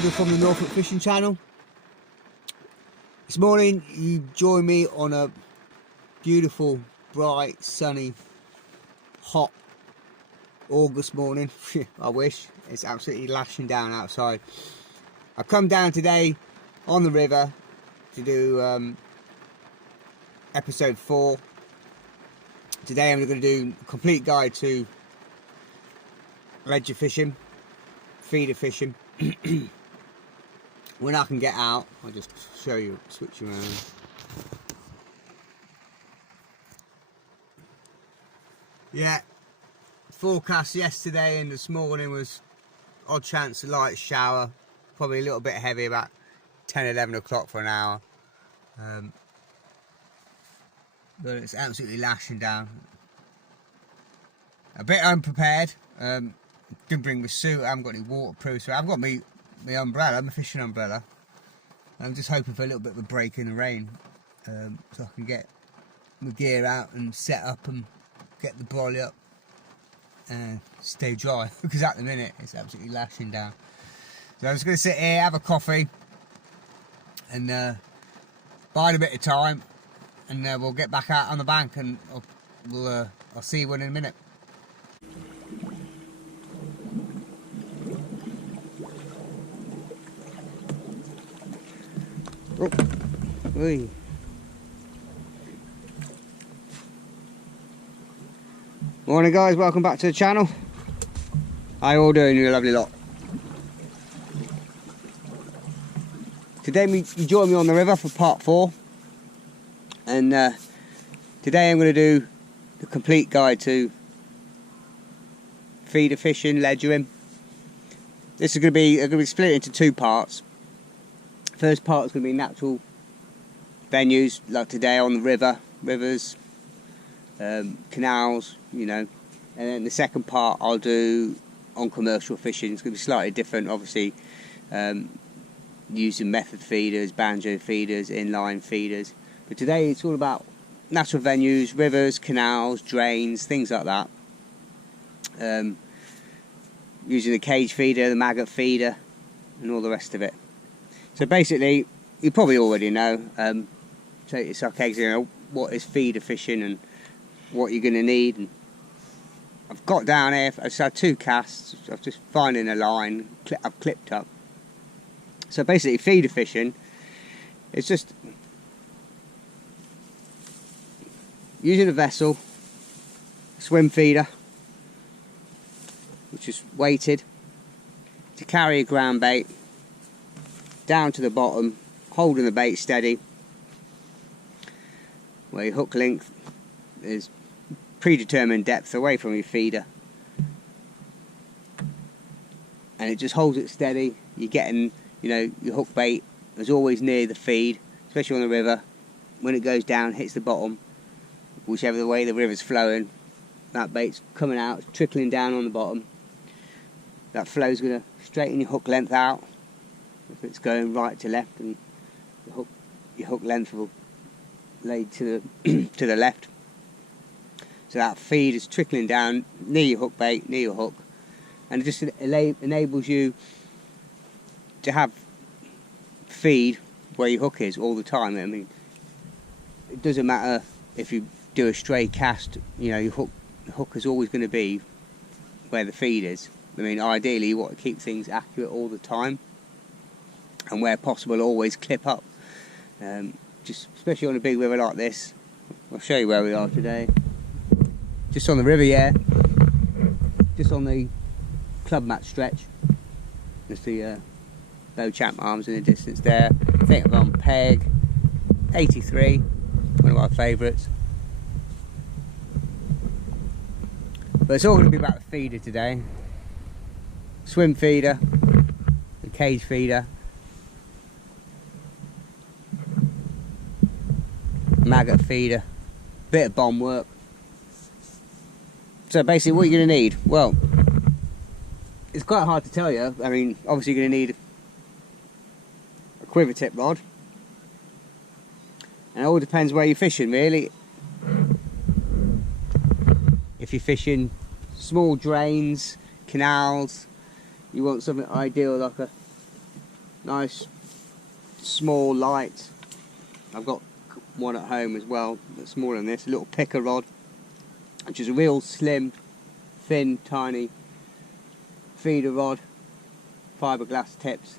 Nigel from the Norfolk Fishing Channel. This morning you join me on a beautiful, bright, sunny, hot August morning. I wish. It's absolutely lashing down outside. I've come down today on the river to do episode 4. Today I'm going to do a complete guide to ledger fishing, feeder fishing. When I can get out, I'll just show you, switch around. Yeah, forecast yesterday and this morning was odd chance of light shower, probably a little bit heavy, about 10-11 o'clock for an hour. But it's absolutely lashing down. A bit unprepared. Didn't bring my suit. I haven't got any waterproof, so I've got my umbrella, my fishing umbrella. I'm just hoping for a little bit of a break in the rain, so I can get my gear out and set up and get the brolly up and stay dry, because at the minute it's absolutely lashing down. So I'm just going to sit here, have a coffee, and bide a bit of time, and we'll get back out on the bank, and I'll see you in a minute. Oh, oi. Morning guys, welcome back to the channel. How you all doing, you lovely lot? Today you join me on the river for part 4, and today I'm going to do the complete guide to feeder fishing, ledgering. This is going to be split into 2 parts. First part is going to be natural venues, like today on the rivers, canals, you know. And then the second part I'll do on commercial fishing. It's going to be slightly different, obviously, using method feeders, banjo feeders, inline feeders. But today it's all about natural venues, rivers, canals, drains, things like that. Using the cage feeder, the maggot feeder, and all the rest of it. So basically, you probably already know, so it's like you know, what is feeder fishing and what you're going to need. And I've got down here, I've had 2 casts, I've just finding a line, I've clipped up. So basically feeder fishing, it's just using a vessel, swim feeder, which is weighted, to carry a ground bait down to the bottom, holding the bait steady, where your hook length is predetermined depth away from your feeder, and it just holds it steady. You're getting, you know, your hook bait is always near the feed, especially on the river. When it goes down, hits the bottom, whichever way the river's flowing, that bait's coming out, trickling down on the bottom. That flow's going to straighten your hook length out if it's going right to left, and your hook length will lay to the to the left. So that feed is trickling down near your hook bait, near your hook, and it just enables you to have feed where your hook is all the time. I mean, it doesn't matter if you do a stray cast, you know, your hook is always going to be where the feed is. I mean, ideally you want to keep things accurate all the time, and where possible always clip up, just especially on a big river like this. I'll show you where we are today. Just on the river, yeah, just on the club mat stretch. There's the low champ arms in the distance there. I think I'm on peg 83, one of my favourites. But it's all going to be about the feeder today. Swim feeder, the cage feeder, maggot feeder, bit of bomb work. So basically what you're going to need, well, it's quite hard to tell you. I mean, obviously you're going to need a quiver tip rod, and it all depends where you're fishing really. If you're fishing small drains, canals, you want something ideal like a Nice, small, light. I've got one at home as well, that's smaller than this, a little picker rod, which is a real slim, thin, tiny feeder rod, fiberglass tips.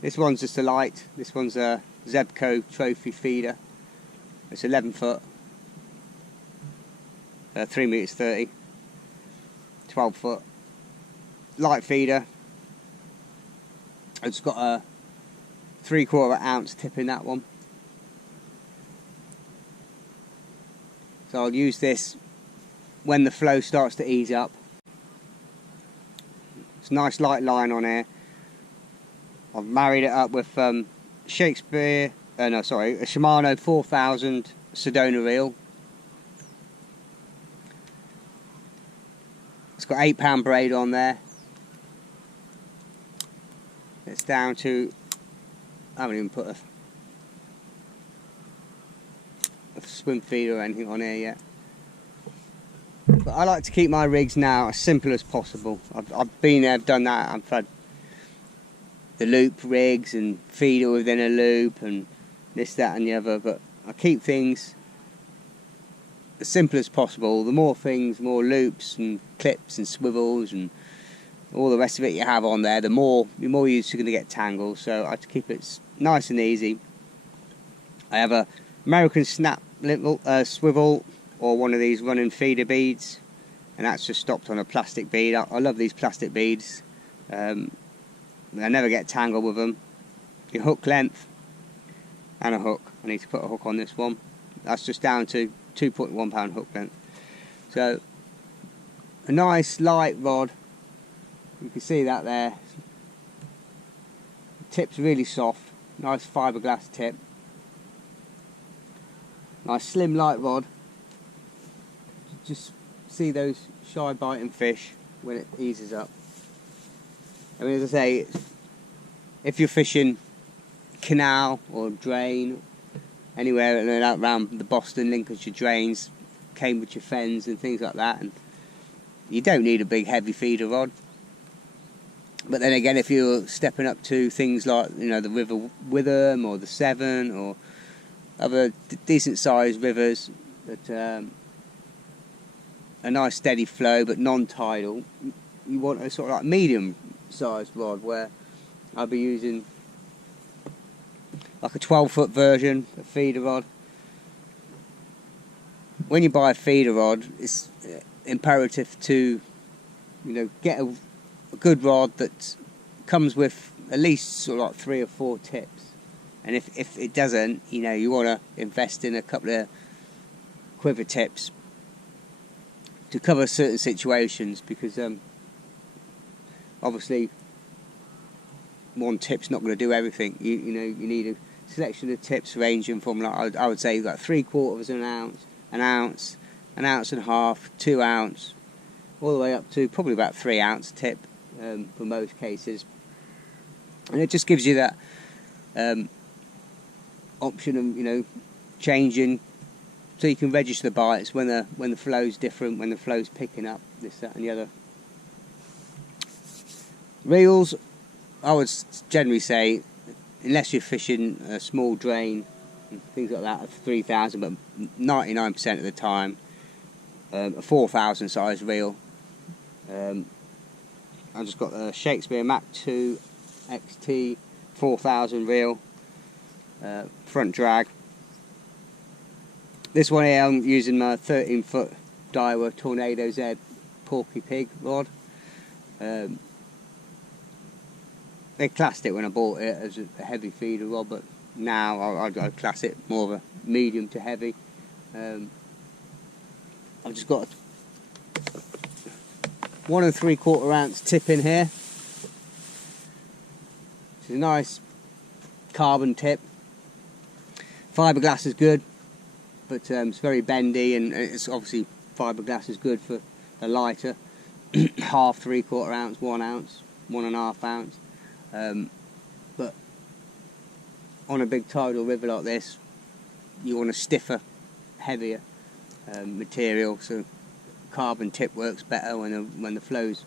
This one's just a light, this one's a Zebco trophy feeder. It's 11 foot, 3 meters 30, 12 foot, light feeder. It's got a 3/4 ounce tip in that one. So I'll use this when the flow starts to ease up. It's a nice light line on here. I've married it up with a Shimano 4000 Sedona reel. It's got 8-pound braid on there. It's down to, I haven't even put a swim feed or anything on here yet. But I like to keep my rigs now as simple as possible. I've been there, I've done that. I've had the loop rigs and feeder within a loop and this, that and the other, but I keep things as simple as possible. The more things, more loops and clips and swivels and all the rest of it you have on there, the more you're going to get tangled. So I have to keep it nice and easy. I have a American snap little swivel or one of these running feeder beads, and that's just stopped on a plastic bead. I love these plastic beads. I never get tangled with them. Your hook length and a hook. I need to put a hook on this one. That's just down to 2.1 pound hook length. So a nice light rod. You can see that there. The tip's really soft. Nice fiberglass tip. Nice slim light rod. Just see those shy biting fish when it eases up. I mean, as I say, if you're fishing canal or drain, anywhere around the Boston, Lincolnshire drains, Cambridgeshire fens and things like that, and you don't need a big heavy feeder rod. But then again, if you're stepping up to things like, you know, the River Witham or the Severn or other decent sized rivers that a nice steady flow but non-tidal, you want a sort of like medium sized rod, where I'll be using like a 12-foot version of feeder rod. When you buy a feeder rod, it's imperative to, you know, get a good rod that comes with at least sort of like 3 or 4 tips. And if it doesn't, you know, you want to invest in a couple of quiver tips to cover certain situations, because obviously one tip's not going to do everything. You know, you need a selection of tips ranging from, like, I would say, like 3/4 of an ounce, an ounce, an ounce and a half, 2 ounce, all the way up to probably about 3 ounce tip for most cases. And it just gives you that option of, you know, changing, so you can register the bites when the flow's different, when the flow's picking up, this, that and the other. Reels, I would generally say, unless you're fishing a small drain and things like that, of 3,000, but 99% of the time, a 4,000 size reel. I've just got a Shakespeare Mach 2 XT 4,000 reel, front drag. This one here, I'm using my 13-foot Daiwa Tornado Z Porky Pig rod. They classed it when I bought it as a heavy feeder rod, but now I'd class it more of a medium to heavy. I've just got a 1 3/4 ounce tip in here. It's a nice carbon tip. Fiberglass is good, but it's very bendy, and it's obviously fiberglass is good for the lighter. Half, 3/4 ounce, 1 ounce, 1.5 ounce. But on a big tidal river like this, you want a stiffer, heavier material, so carbon tip works better when the flows.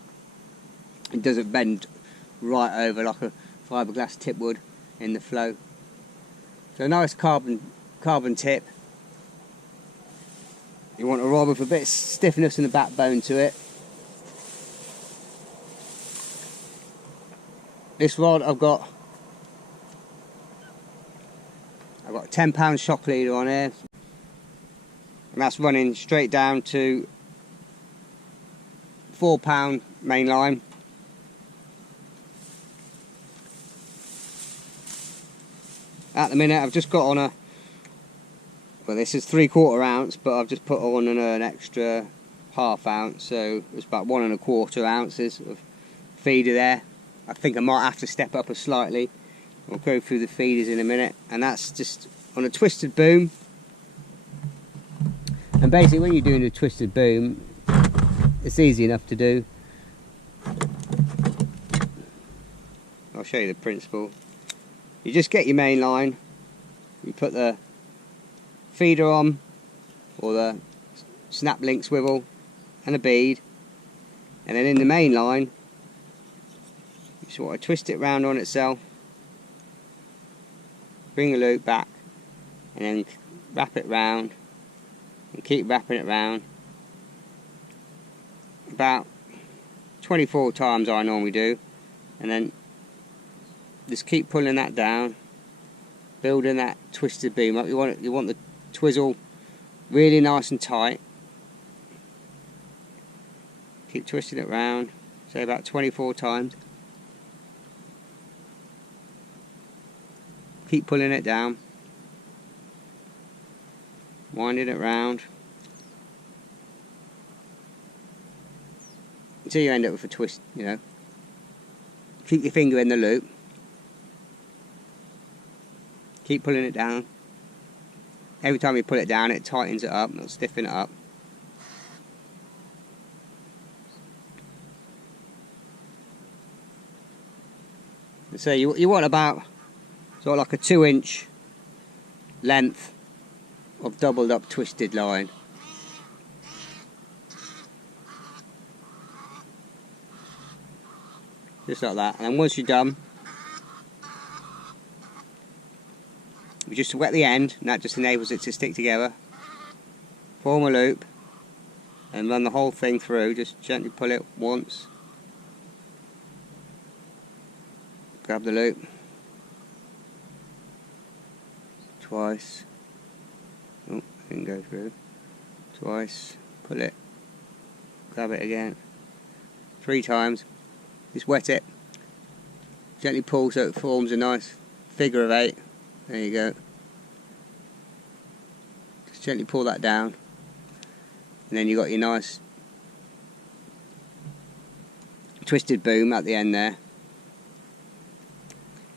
It doesn't bend right over like a fiberglass tip would. in the flow. So a nice carbon tip. You want a rod with a bit of stiffness and a backbone to it. This rod I've got a £10 shock leader on here, and that's running straight down to £4 main line. At the minute I've just got on a, well, this is 3/4 ounce, but I've just put on an extra ½ ounce, so it's about 1 1/4 ounces of feeder there. I think I might have to step up slightly. I'll go through the feeders in a minute, and that's just on a twisted boom. And basically when you're doing a twisted boom, it's easy enough to do. I'll show you the principle. You just get your main line, you put the feeder on, or the snap link swivel, and a bead, and then in the main line you just want to twist it round on itself, bring the loop back, and then wrap it round, and keep wrapping it round. About 24 times I normally do, and then just keep pulling that down, building that twisted beam up. You want the twizzle really nice and tight. Keep twisting it round, say about 24 times. Keep pulling it down, winding it round until you end up with a twist, you know. Keep your finger in the loop. Keep pulling it down. Every time you pull it down, it tightens it up, it'll stiffen it up. And so you want about sort of like a 2-inch length of doubled up twisted line. Just like that. And then once you're done, you just wet the end, and that just enables it to stick together. Form a loop and run the whole thing through. Just gently pull it once, grab the loop, twice, oh, didn't go through, twice, pull it, grab it again, 3 times, just wet it, gently pull so it forms a nice figure of 8. There you go. Just gently pull that down, and then you've got your nice twisted boom at the end there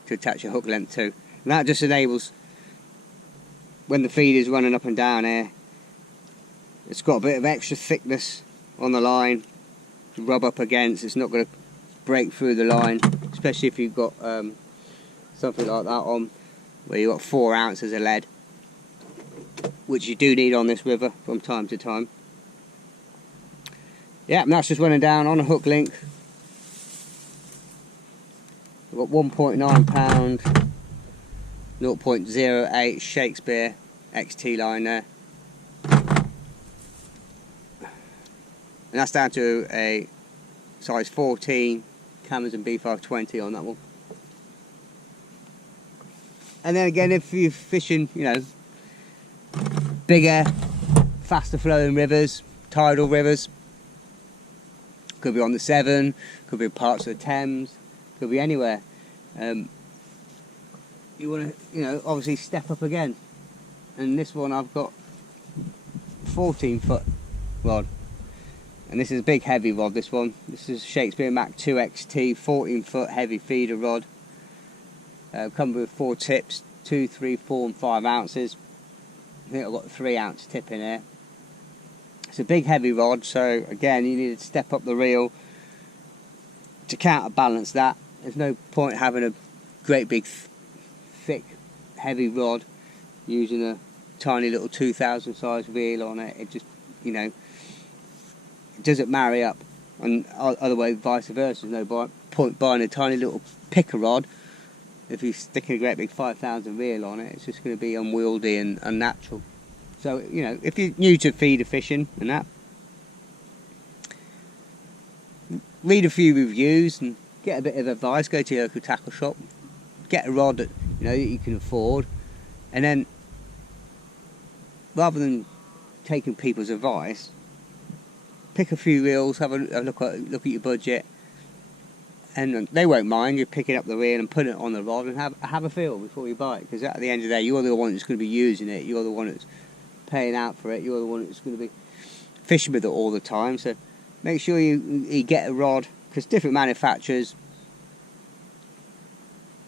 to attach your hook length to. And that just enables, when the feed is running up and down here, it's got a bit of extra thickness on the line to rub up against. It's not going to break through the line, especially if you've got something like that on, where you've got 4 ounces of lead, which you do need on this river from time to time. Yeah, and that's just running down on a hook link. I've got 1.9 pound 0.08 Shakespeare XT line there, and that's down to a size 14 Amazon B520 on that one. And then again, if you're fishing, you know, bigger, faster flowing rivers, tidal rivers, could be on the Severn, could be parts of the Thames, could be anywhere. You want to, you know, obviously step up again. And this one I've got 14-foot rod, and this is a big heavy rod. This one, this is Shakespeare Mac 2 XT, 14-foot heavy feeder rod. Come with 4 tips, 2, 3, 4 and 5 ounces. I think I've got a 3 ounce tip in here. It's a big heavy rod, so again you need to step up the reel to counterbalance that. There's no point having a great big thick heavy rod using a tiny little 2000 size reel on it. It just, you know, it doesn't marry up, and other way vice versa. There's no point buying a tiny little picker rod if you're sticking a great big 5,000 reel on it, it's just going to be unwieldy and unnatural. So, you know, if you're new to feeder fishing and that, read a few reviews and get a bit of advice. Go to your local tackle shop, get a rod that that you can afford, and then rather than taking people's advice, pick a few reels, have a look at your budget, and they won't mind you picking up the reel and putting it on the rod and have a feel before you buy it. Because at the end of the day, you're the one that's going to be using it. You're the one that's paying out for it. You're the one that's going to be fishing with it all the time. So make sure you get a rod, because different manufacturers,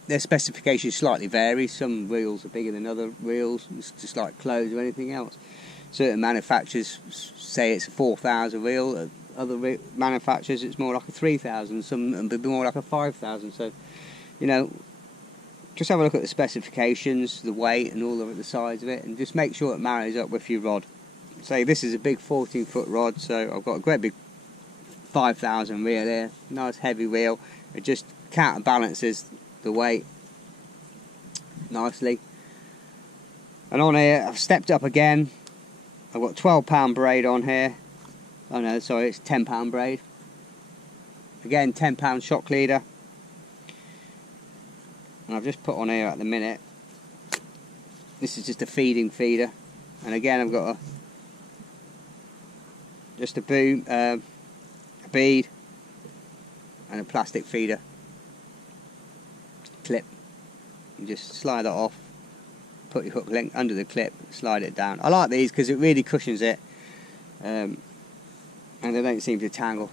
their specifications slightly vary. Some reels are bigger than other reels. It's just like clothes or anything else. Certain manufacturers say it's a 4,000 reel. Other manufacturers it's more like a 3,000. Some be more like a 5,000. So, you know, just have a look at the specifications, the weight, and all of the size of it, and just make sure it marries up with your rod. Say this is a big 14-foot rod, so I've got a great big 5,000 reel here. Nice heavy reel. It just counterbalances the weight nicely. And on here, I've stepped up again. I've got 12-pound braid on here. Oh no, sorry, it's 10-pound braid. Again, 10-pound shock leader. And I've just put on here at the minute. This is just a feeding feeder. And again, I've got just a boom, a bead, and a plastic feeder clip. You just slide that off. Put your hook link under the clip, slide it down. I like these because it really cushions it, and they don't seem to tangle.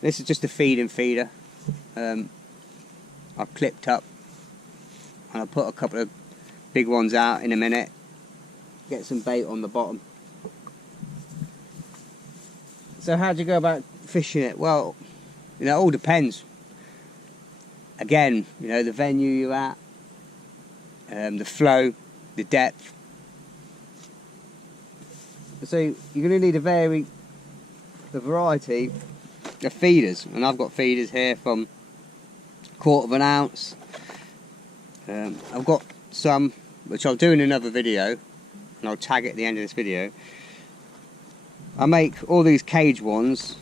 This is just a feeding feeder. I've clipped up, and I'll put a couple of big ones out in a minute. Get some bait on the bottom. So how do you go about fishing it? Well, you know, it all depends. Again, you know, the venue you're at, the flow, the depth. So you're going to need a variety of feeders, and I've got feeders here from 1/4 of an ounce. I've got some which I'll do in another video, and I'll tag it at the end of this video. I make all these cage ones.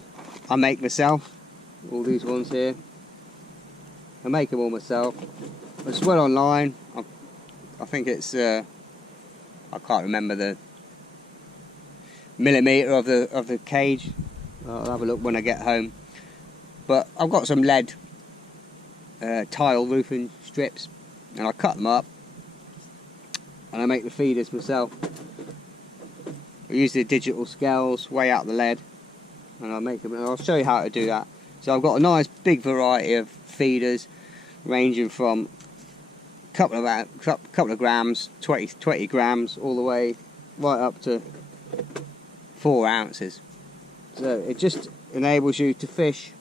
I make myself. All these ones here. I make them all myself. It's well online. I think it's I can't remember the millimetre of the cage. I'll have a look when I get home. But I've got some lead tile roofing strips, and I cut them up and I make the feeders myself. I use the digital scales, weigh out the lead, and I make them. And I'll show you how to do that. So I've got a nice big variety of feeders, ranging from a couple of grams, 20 grams, all the way right up to 4 ounces. So it just enables you to fish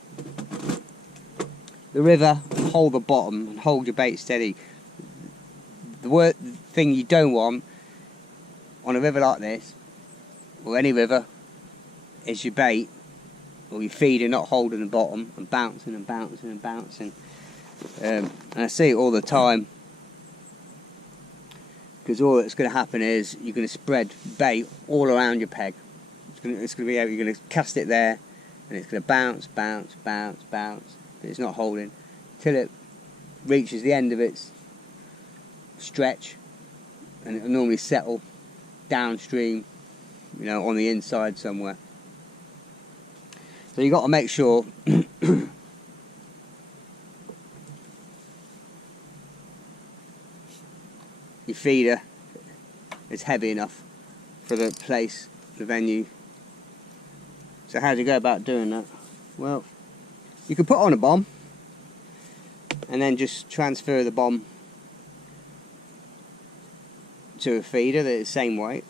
the river, hold the bottom, and hold your bait steady. The thing you don't want on a river like this, or any river, is your bait or your feeder not holding the bottom and bouncing and bouncing and bouncing. And I see it all the time, because all that's going to happen is you're going to spread bait all around your peg. It's going to be able, you're going to cast it there, and it's going to bounce, bounce, bounce, bounce, but it's not holding till it reaches the end of its stretch, and it'll normally settle downstream, you know, on the inside somewhere. So you've got to make sure your feeder is heavy enough for the place, the venue. So how do you go about doing that? Well, you can put on a bomb and then just transfer the bomb to a feeder that is the same weight.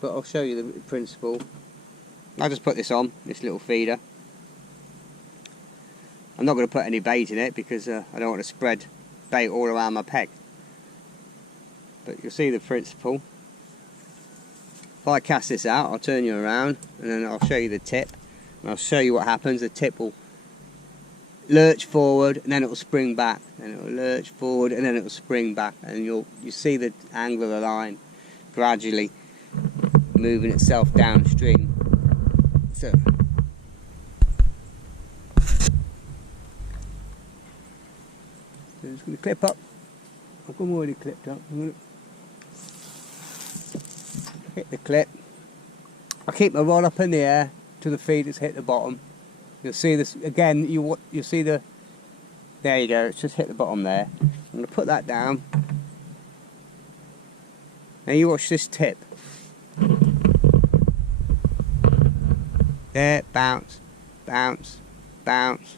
But I'll show you the principle. I'll just put this on, this little feeder. I'm not going to put any bait in it because I don't want to spread bait all around my peg. But you'll see the principle. If I cast this out, I'll turn you around and then I'll show you the tip. I'll show you what happens. The tip will lurch forward and then it will spring back, and it will lurch forward and then it will spring back, and you see the angle of the line gradually moving itself downstream. So I'm just going to clip up. I've got them already clipped up. I'm going to hit the clip. I keep my rod up in the air till the feeders hit the bottom. You'll see this again. You'll see the. There you go. It's just hit the bottom there. I'm going to put that down. Now you watch this tip. There, bounce, bounce, bounce.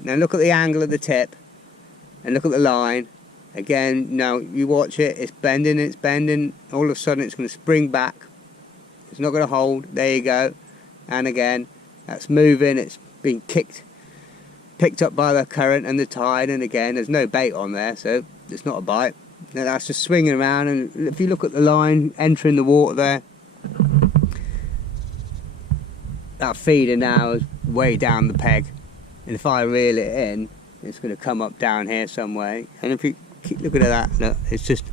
Now look at the angle of the tip, and look at the line. Again, now you watch it. It's bending. It's bending. All of a sudden, it's going to spring back. It's not going to hold. There you go. And again, that's moving. It's being picked up by the current and the tide. And again, there's no bait on there, so it's not a bite. Now that's just swinging around. And if you look at the line entering the water there, that feeder now is way down the peg. And if I reel it in, it's going to come up down here some way. And if you keep looking at that, look, it's just.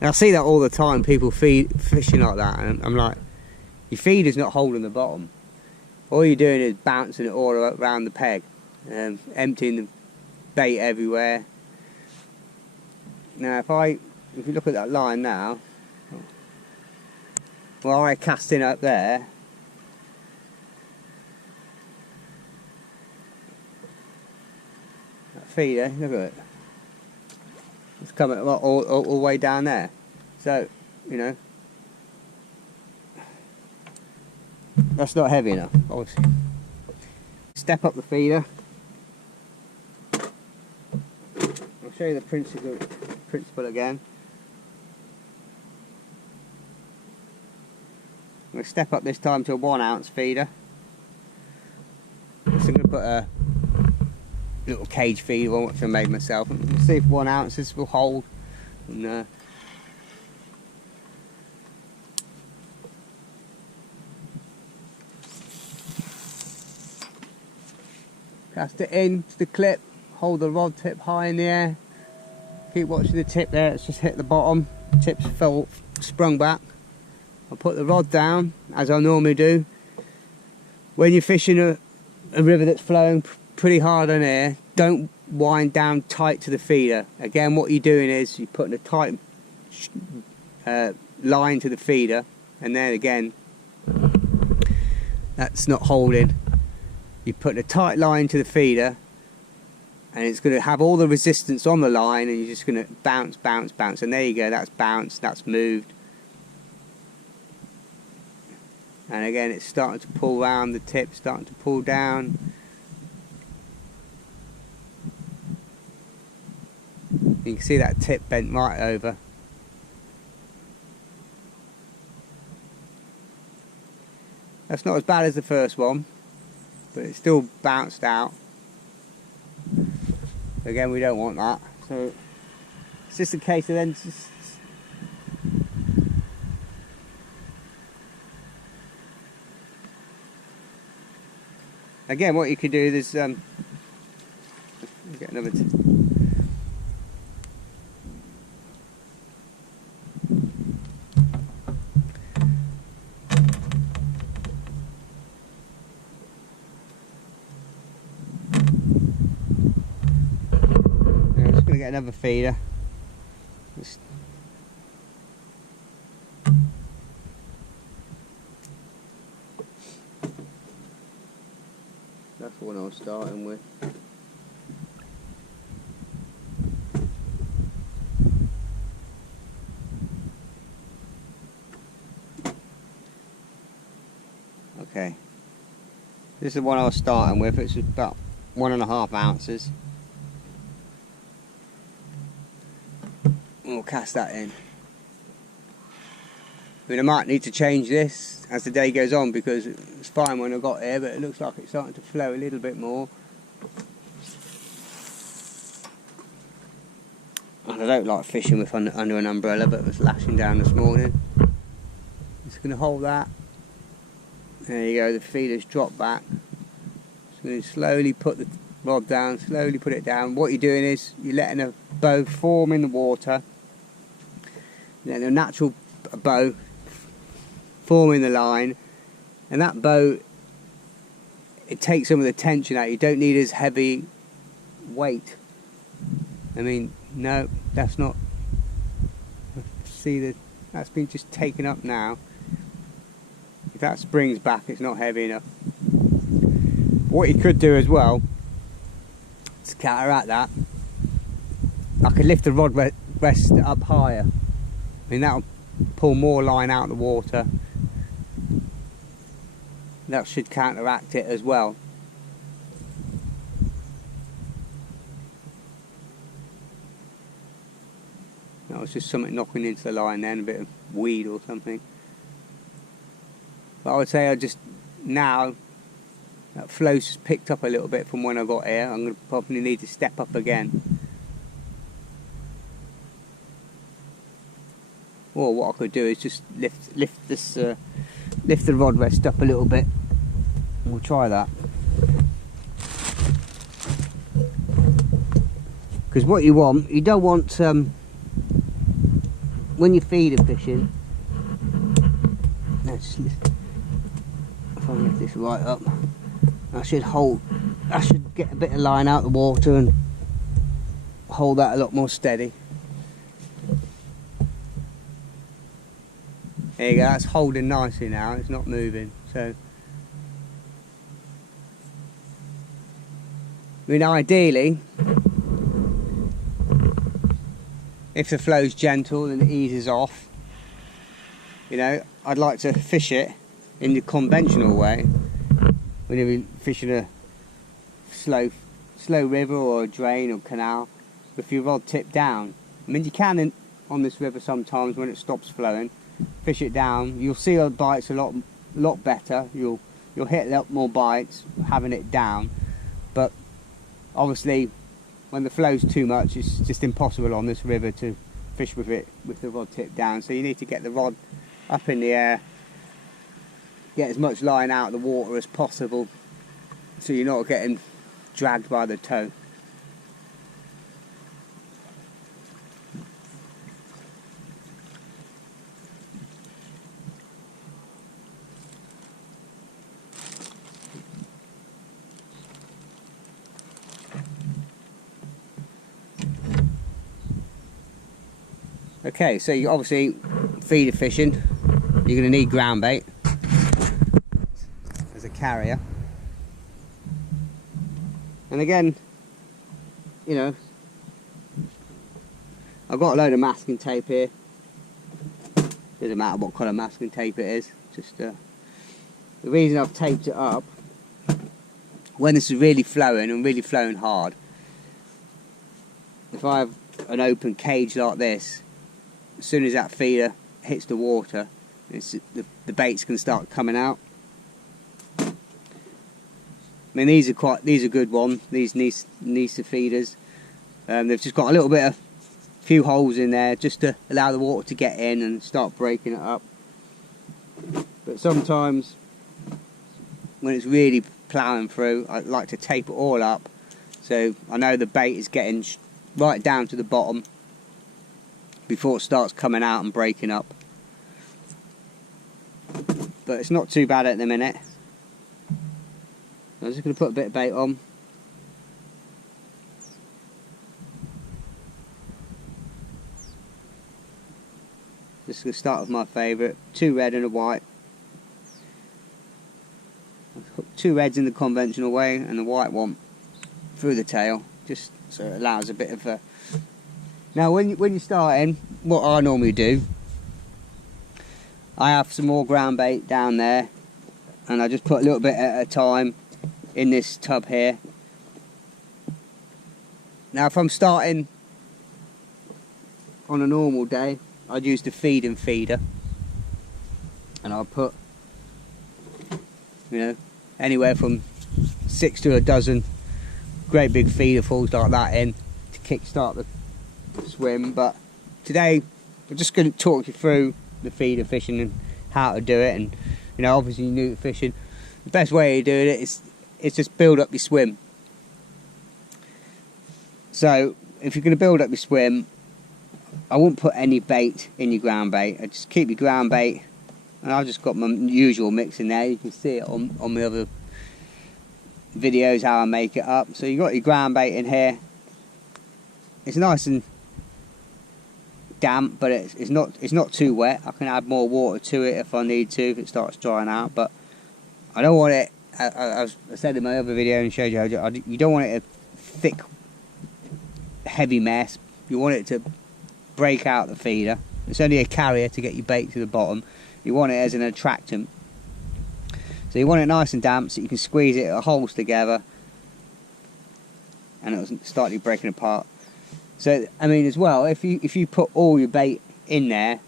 And I see that all the time. People fishing like that, and I'm like, your feeder's not holding the bottom. All you're doing is bouncing it all around the peg, emptying the bait everywhere. Now, if you look at that line now, well, I cast in up there. That feeder, look at it. It's coming all the way down there. So, you know, that's not heavy enough, obviously. Step up the feeder. I'll show you the principle again. I'm going to step up this time to a 1 ounce feeder. So I'm going to put a little cage feeder on, which I made myself, and see if 1 ounces will hold. And, cast it in to the clip, hold the rod tip high in the air, keep watching the tip there. It's just hit the bottom, tips sprung back. I'll put the rod down as I normally do. When you're fishing a river that's flowing pretty hard on air, don't wind down tight to the feeder. Again, what you're doing is you're putting a tight line to the feeder, and then again, that's not holding. You're putting a tight line to the feeder, and it's going to have all the resistance on the line, and you're just going to bounce, bounce, bounce, and there you go. That's bounced, that's moved. And again, it's starting to pull round, the tip starting to pull down. You can see that tip bent right over. That's not as bad as the first one, but it's still bounced out. Again, we don't want that. So it's just a case of then just again, what you could do is get another. Get another feeder. That's the one I was starting with. Okay, this is the one I was starting with. It's about 1.5 ounces. We'll cast that in. I mean, I might need to change this as the day goes on, because it's fine when I got here, but it looks like it's starting to flow a little bit more. And I don't like fishing with under an umbrella, but it was lashing down this morning. Just going to hold that There you go, the feeder's dropped back. Just going to slowly put the rod down, slowly put it down. What you're doing is you're letting a bow form in the water. Then a natural bow forming the line, and that bow, it takes some of the tension out. You don't need as heavy weight. I mean, no, that's not. See that that's been just taken up now. If that spring's back, it's not heavy enough. What you could do as well to counteract that, I could lift the rod rest up higher. I mean, that'll pull more line out of the water. That should counteract it as well. That was just something knocking into the line then, a bit of weed or something. But I would say I just, now, that flow's just picked up a little bit from when I got here. I'm going to probably need to step up again. Or what I could do is just lift the rod rest up a little bit. We'll try that. Because what you want, you don't want when you're feeder fishing. Let's lift, if I lift this right up, I should get a bit of line out of the water and hold that a lot more steady. There you go, that's holding nicely now, it's not moving. So, I mean, ideally, if the flow's gentle and it eases off, you know, I'd like to fish it in the conventional way. When you're fishing a slow river or a drain or canal, with your rod tipped down. I mean, you can on this river sometimes when it stops flowing. Fish it down, you'll see the bites a lot better. You'll hit a lot more bites having it down, but obviously when the flow's too much, it's just impossible on this river to fish with it with the rod tipped down. So you need to get the rod up in the air, get as much line out of the water as possible, so you're not getting dragged by the toe. Okay, so you obviously feeder fishing, you're going to need ground bait as a carrier. And again, you know, I've got a load of masking tape here. Doesn't matter what colour masking tape it is. Just the reason I've taped it up, when this is really flowing and really flowing hard, if I have an open cage like this, as soon as that feeder hits the water, the baits can start coming out. I mean, these are good ones. These Nisa feeders. They've just got a little bit of few holes in there just to allow the water to get in and start breaking it up. But sometimes when it's really ploughing through, I like to tape it all up so I know the bait is getting right down to the bottom before it starts coming out and breaking up. But it's not too bad at the minute. I'm just going to put a bit of bait on. Just going to start with my favourite, 2 red and a white. I've put 2 reds in the conventional way and the white one through the tail, just so it allows a bit of a... Now when you're starting, what I normally do, I have some more ground bait down there and I just put a little bit at a time in this tub here. Now if I'm starting on a normal day, I'd use the feeding feeder and I'll put, you know, anywhere from 6 to a dozen great big feederfuls like that in to kickstart the swim. But today I'm just going to talk you through the feeder fishing and how to do it and you know, obviously new to fishing, the best way of doing it is just build up your swim. So if you're going to build up your swim, I wouldn't put any bait in your ground bait. I just keep your ground bait, and I've just got my usual mix in there. You can see it on the other videos how I make it up. So you got your ground bait in here. It's nice and damp, but it's not too wet. I can add more water to it if I need to, if it starts drying out, but I don't want it, I said in my other video and showed you how you don't want it a thick heavy mess. You want it to break out the feeder. It's only a carrier to get your bait to the bottom. You want it as an attractant, so you want it nice and damp so you can squeeze it holes together and it'll start breaking apart. So I mean, as well, if you put all your bait in there,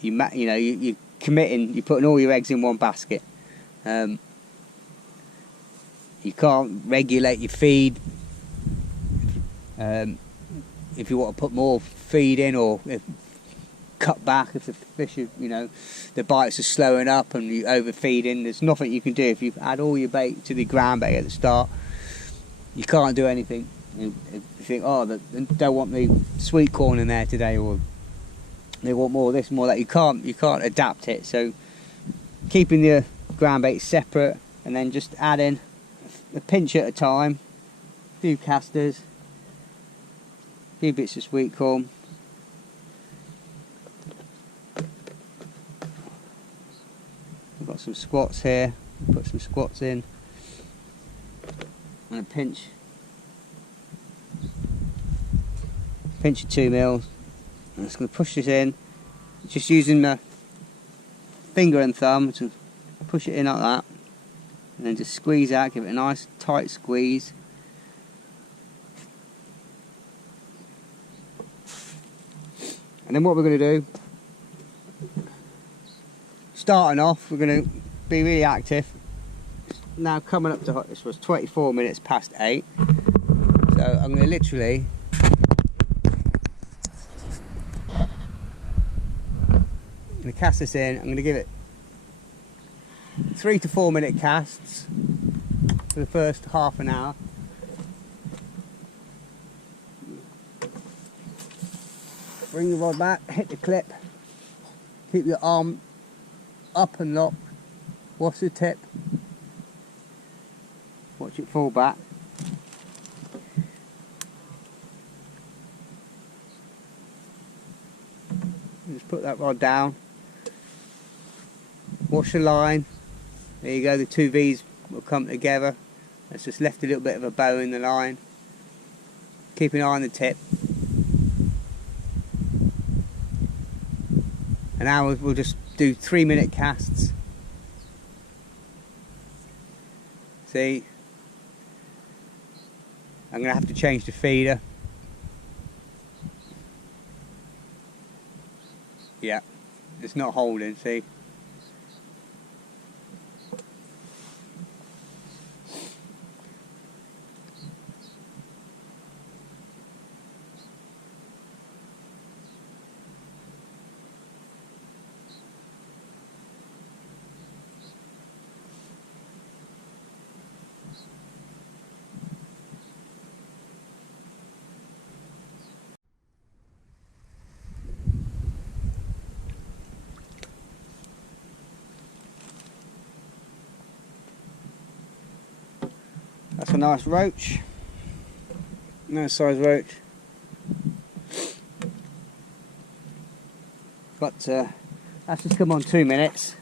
you're committing, you're putting all your eggs in one basket. You can't regulate your feed. If you want to put more feed in, or cut back if the fish, the bites are slowing up and you overfeeding, there's nothing you can do. If you add all your bait to the ground bait at the start, you can't do anything. If you think, oh, they don't want the sweet corn in there today, or they want more of this, more of that, you can't adapt it. So keeping the ground bait separate, and then just adding a pinch at a time, a few casters, a few bits of sweet corn. I've got some squats here, put some squats in, and a pinch of 2 mils. I'm just going to push this in, just using my finger and thumb to push it in like that, and then just squeeze out, give it a nice tight squeeze. And then what we're going to do, starting off, we're going to be really active. Now coming up to, this was 24 minutes past 8, so I'm going to literally cast this in. I'm going to give it 3 to 4 minute casts for the first half an hour. Bring the rod back, hit the clip, keep your arm up and locked, watch the tip, watch it fall back. Just put that rod down, watch the line. There you go, the two V's will come together. It's just left a little bit of a bow in the line. Keep an eye on the tip. And now we'll just do 3 minute casts. See, I'm going to have to change the feeder. Yeah, it's not holding, see. That's a nice roach, nice size roach. But that's just come on 2 minutes.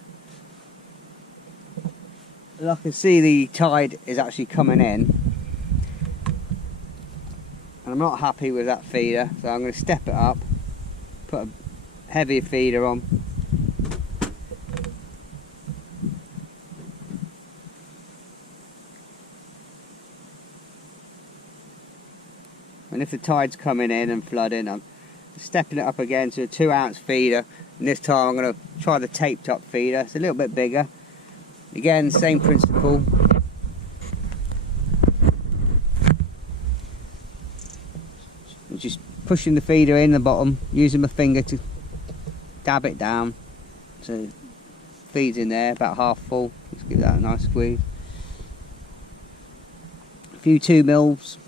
And I can see the tide is actually coming in, and I'm not happy with that feeder, so I'm going to step it up, put a heavier feeder on. And if the tide's coming in and flooding, I'm stepping it up again to a 2 ounce feeder. And this time I'm going to try the taped up feeder. It's a little bit bigger. Again, same principle. I'm just pushing the feeder in the bottom, using my finger to dab it down to feed's in there, about half full. Let's give that a nice squeeze. A few 2 mils.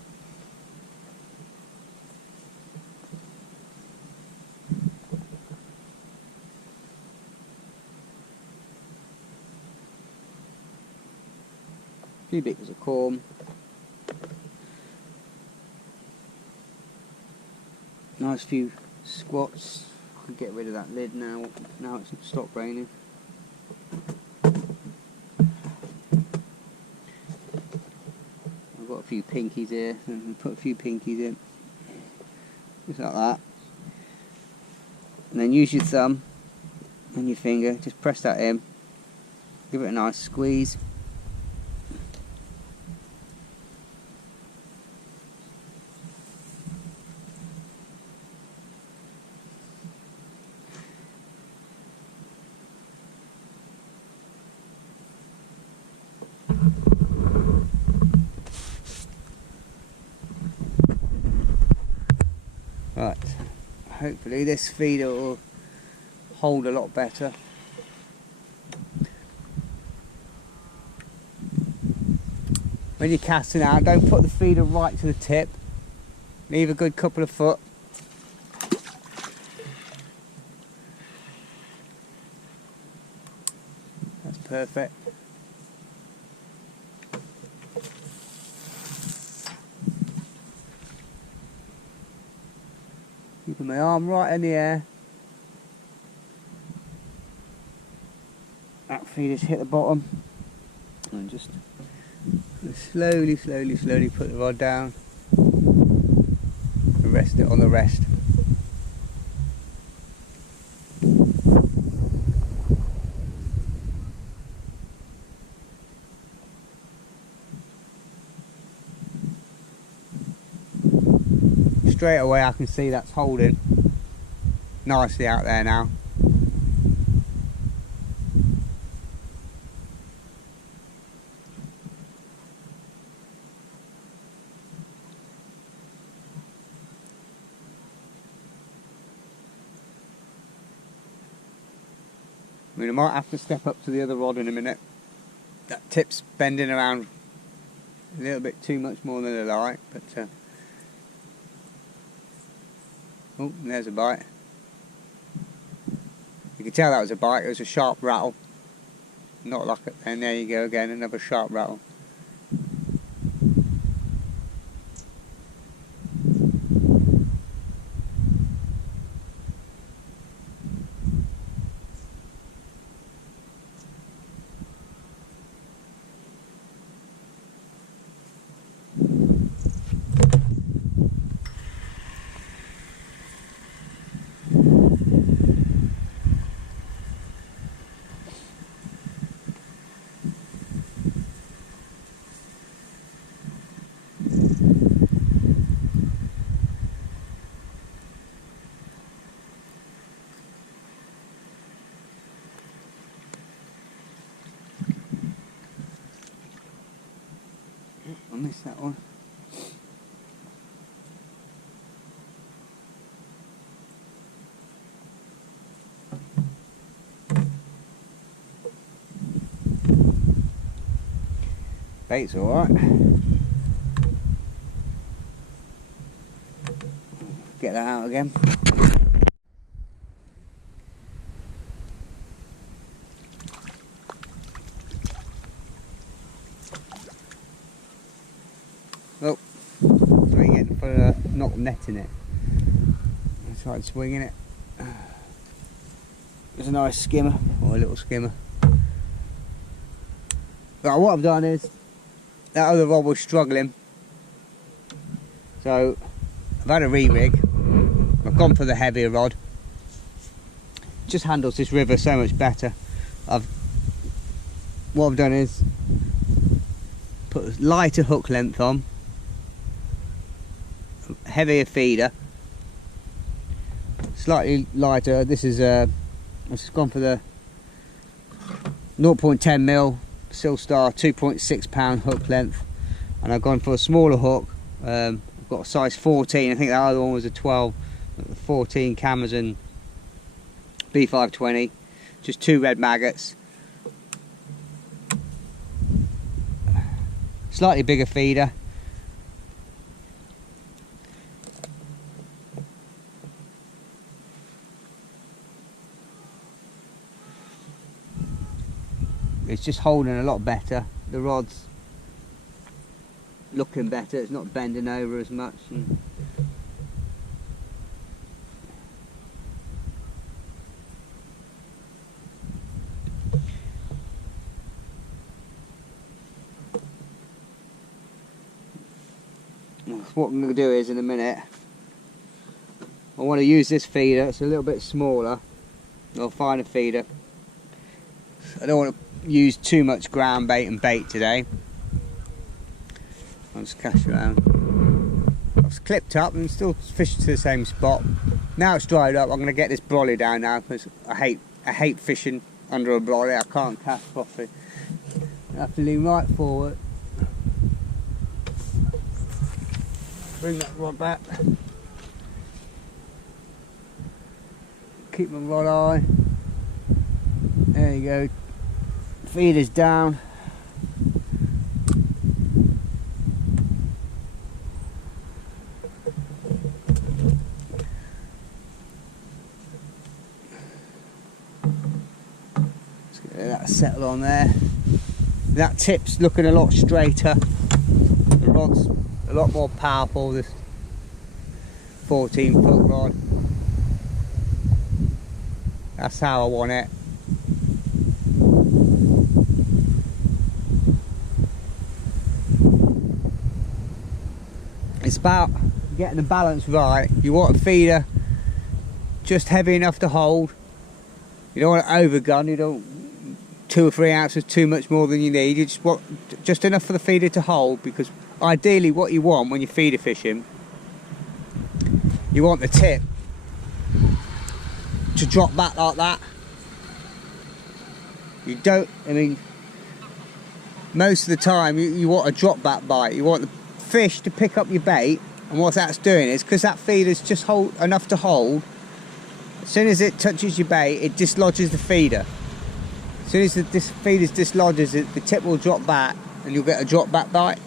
A few bits of corn. Nice few squats. I can get rid of that lid now. Now it's stopped raining. I've got a few pinkies here. And put a few pinkies in, just like that. And then use your thumb and your finger. Just press that in. Give it a nice squeeze. Right, hopefully this feeder will hold a lot better. When you're casting out, don't put the feeder right to the tip. Leave a good couple of foot. That's perfect. Keeping my arm right in the air. That feeder's hit the bottom. And just slowly put the rod down. And rest it on the rest. Straight away I can see that's holding nicely out there now. I mean, I might have to step up to the other rod in a minute. That tip's bending around a little bit too much more than I like, but oh, there's a bite. You can tell that was a bite. It was a sharp rattle. Not like it. And there you go again, another sharp rattle. I missed that one. Bait's alright. Get that out again. Oh, swing it for not netting it. I tried swinging it. There's a nice skimmer, or a little skimmer. But what I've done is, that other rod was struggling, so I've had a re-rig. I've gone for the heavier rod. Just handles this river so much better. What I've done is put a lighter hook length on, heavier feeder, slightly lighter. This is I've just gone for the 0.10 mil Silstar 2.6 pound hook length, and I've gone for a smaller hook. I've got a size 14. I think the other one was a 12. 14 Amazon B520, just 2 red maggots. slightly bigger feeder. It's just holding a lot better. The rod's looking better, it's not bending over as much. And what I'm going to do is, in a minute, I want to use this feeder. It's a little bit smaller. I'll find a feeder. I don't want to use too much ground bait and bait today. I'll just cast around. I've clipped up and still fished to the same spot. Now it's dried up, I'm going to get this brolly down now, because I hate fishing under a brolly. I can't cast properly. I have to lean right forward. Bring that rod back. Keep my rod high. There you go. Feeder's down. Let's get that settle on there. That tip's looking a lot straighter. The rod's a lot more powerful, this 14-foot rod. That's how I want it. It's about getting the balance right. You want a feeder just heavy enough to hold. You don't want it overgun. You don't 2 or 3 ounces too much more than you need. You just want just enough for the feeder to hold, because ideally what you want when you're feeder fishing, you want the tip to drop back like that. You don't, I mean, most of the time you want a drop back bite. You want the fish to pick up your bait, and what that's doing is, because that feeder's just hold enough to hold, as soon as it touches your bait, it dislodges the feeder. As soon as this feeder dislodges it, the tip will drop back and you'll get a drop back bite.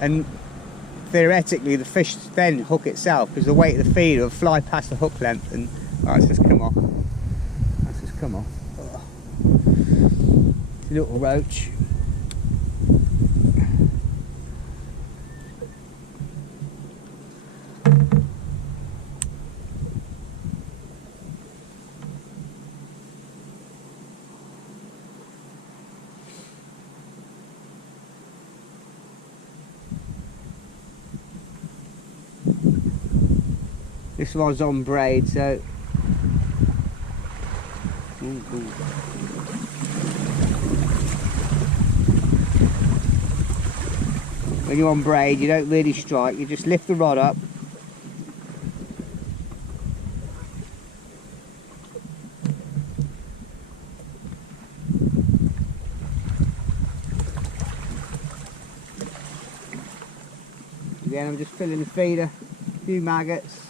And theoretically the fish then hook itself, because the weight of the feeder will fly past the hook length. And oh, it's just come off. That's just come off. Oh. It's a little roach. This rod's on braid, so when you're on braid, you don't really strike. You just lift the rod up. Again, I'm just filling the feeder. A few maggots,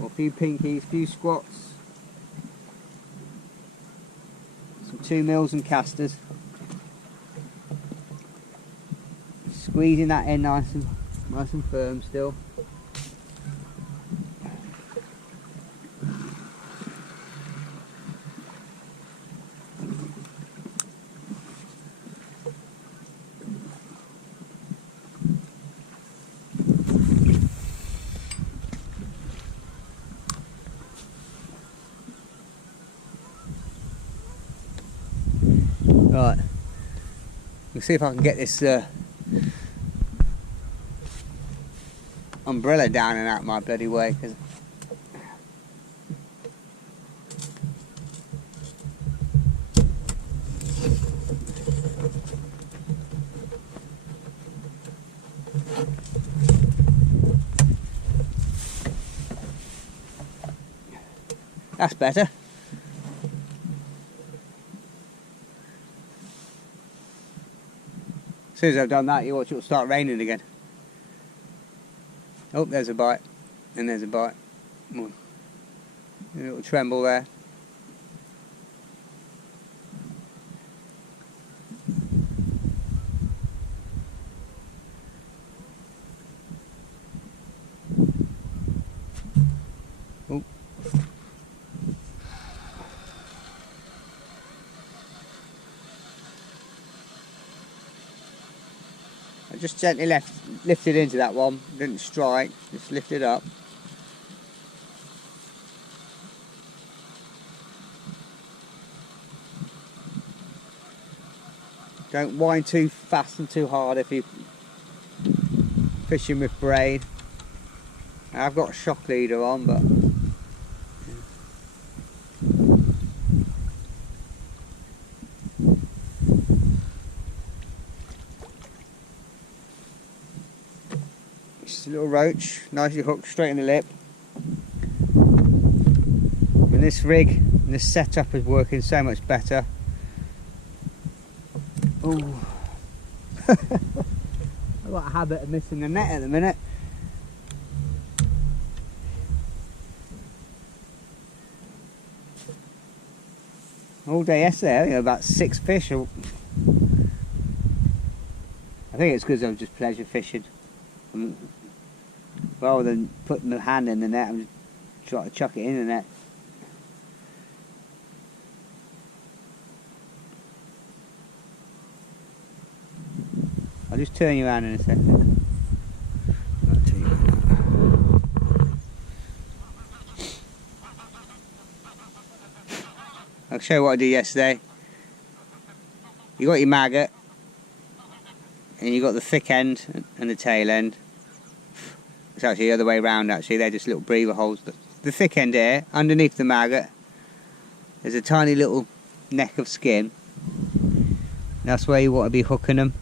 or a few pinkies, a few squats, some 2 mils and casters. Squeezing that in nice and firm still. Right, we'll see if I can get this umbrella down and out my bloody way, cause that's better. As soon as I've done that, you watch, it'll start raining again. Oh, there's a bite, and there's a bite. A little tremble there. I just gently lifted into that one, didn't strike, just lifted up. Don't wind too fast and too hard if you're fishing with braid. I've got a shock leader on, but just a little roach, nicely hooked straight in the lip. And this rig, this setup is working so much better. Oh, I've got a habit of missing the net at the minute. All day yesterday, I think about 6 fish. I think it's because I'm just pleasure fishing. Rather than putting my hand in the net, I'm just trying to chuck it in the net. I'll just turn you around in a second. I'll show you what I did yesterday. You got your maggot, and you got the thick end and the tail end. It's actually the other way around actually, they're just little breather holes. The thick end here, underneath the maggot, there's a tiny little neck of skin. That's where you want to be hooking them.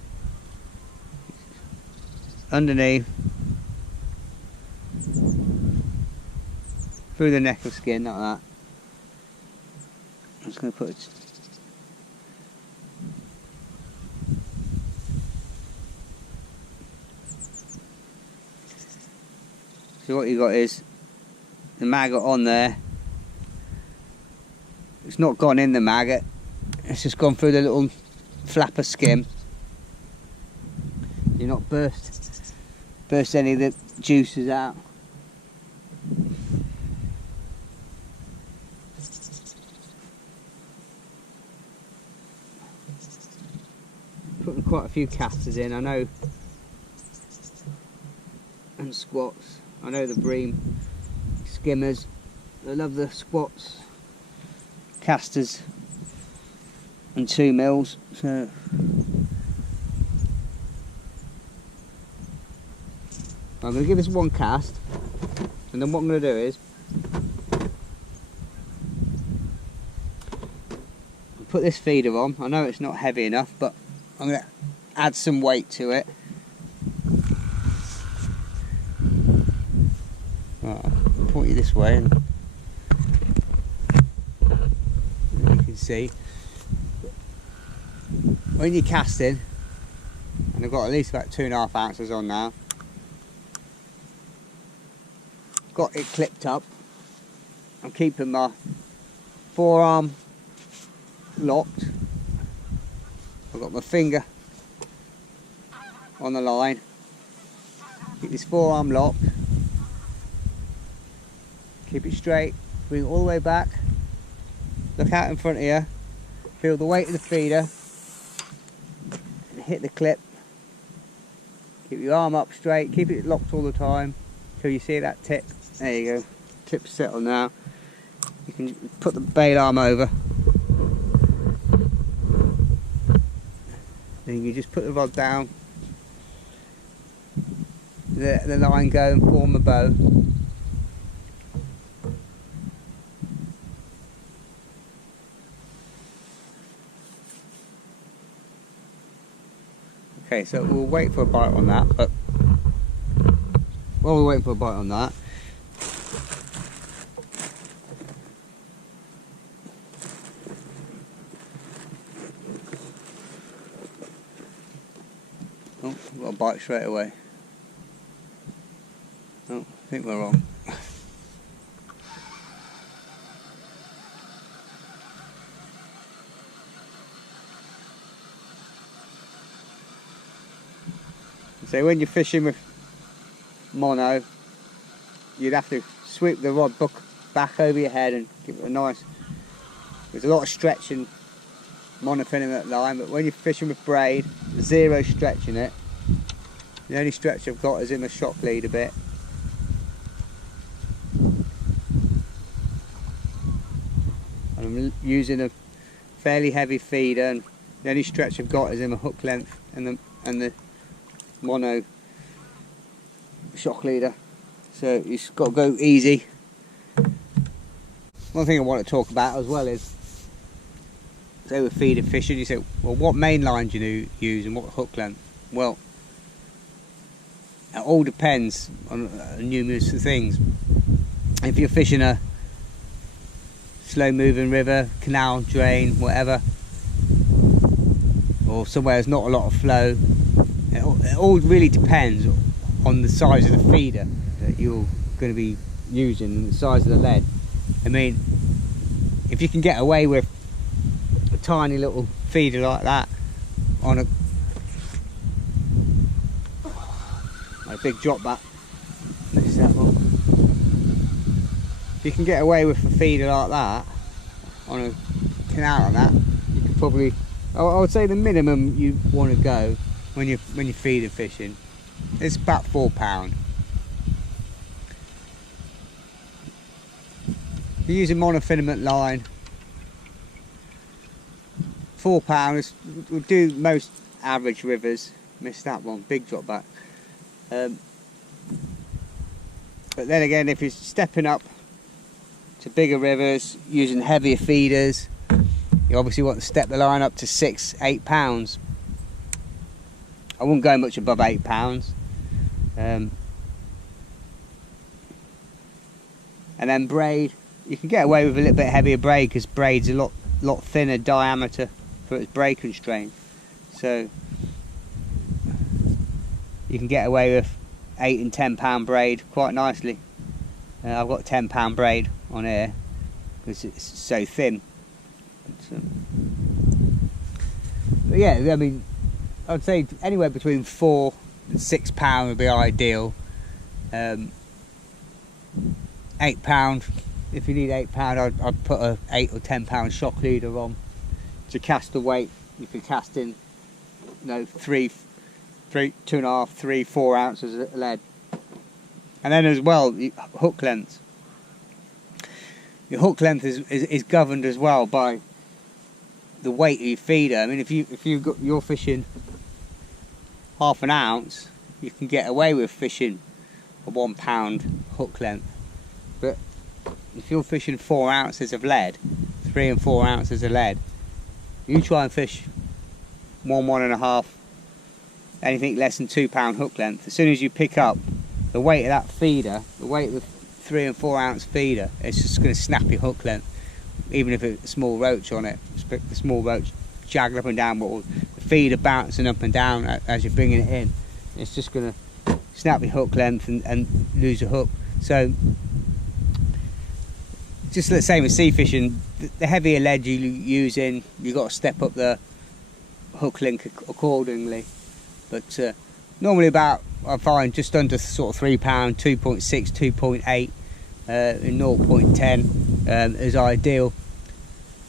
Underneath, through the neck of skin, like that. I'm just going to put it. So what you got is the maggot on there. It's not gone in the maggot, it's just gone through the little flap of skin. You're not burst any of the juices out. Putting quite a few casters in, I know, and squats. I know the bream skimmers, I love the squats, casters and 2 mils. So I'm going to give this one cast, and then what I'm going to do is put this feeder on. I know it's not heavy enough, but I'm going to add some weight to it. Right, I'll point you this way, and you can see when you're casting, and I've got at least about 2.5 ounces on now. Got it clipped up. I'm keeping my forearm locked. I've got my finger on the line. Keep this forearm locked. Keep it straight. Bring it all the way back. Look out in front of you. Feel the weight of the feeder. And hit the clip. Keep your arm up straight. Keep it locked all the time till you see that tip. There you go, tip's settled now. You can put the bail arm over. Then you just put the rod down, let the line go and form a bow. Okay, so we'll wait for a bite on that, but while we're waiting for a bite on that, oh, got a bite straight away. Oh, I think we're wrong. So when you're fishing with mono, you'd have to sweep the rod hook back over your head and give it a nice. There's a lot of stretching monofilament line, but when you're fishing with braid, zero stretching it. The only stretch I've got is in my shock lead a bit. I'm using a fairly heavy feeder, and the only stretch I've got is in my hook length and the mono shock leader. So you've got to go easy. One thing I want to talk about as well is, say with feeder fishing, you say, well, what main line do you use and what hook length? Well, it all depends on numerous things. If you're fishing a slow moving river, canal, drain, whatever, or somewhere there's not a lot of flow, it all really depends on the size of the feeder that you're going to be using and the size of the lead. I mean, if you can get away with a tiny little feeder like that on a big drop back, missed that one. If you can get away with a feeder like that on a canal like that, you could probably, I would say the minimum you want to go when you're feeder fishing is about £4. If you use a monofilament line, £4 would do most average rivers. Missed that one, big drop back. But then again, if you're stepping up to bigger rivers using heavier feeders, you obviously want to step the line up to £6–8. I wouldn't go much above £8. And then braid, you can get away with a little bit heavier braid because braid's a lot thinner diameter for its braid constraint. So you can get away with £8 and £10 braid quite nicely. I've got £10 braid on here because it's so thin. But yeah, I mean, I'd say anywhere between £4 and £6 would be ideal. £8, if you need £8, I'd put a £8 or £10 shock leader on to cast the weight. You could cast in, you know, 2.5, 3, 4 ounces of lead. And then as well, hook length. Your hook length is governed as well by the weight of your feeder. I mean, if you're fishing half an ounce, you can get away with fishing a £1 hook length. But if you're fishing 4 ounces of lead, 3 and 4 ounces of lead, you try and fish 1.5, anything less than £2 hook length. As soon as you pick up the weight of that feeder, the weight of the 3 and 4 ounce feeder, it's just going to snap your hook length. Even if it's a small roach on it, the small roach jagging up and down, but the feeder bouncing up and down as you're bringing it in, it's just going to snap your hook length and lose your hook. So just the same with sea fishing, the heavier lead you're using, you've got to step up the hook length accordingly. But normally about, I find just under sort of £3, 2.6, 2.8 in 0.10 is ideal.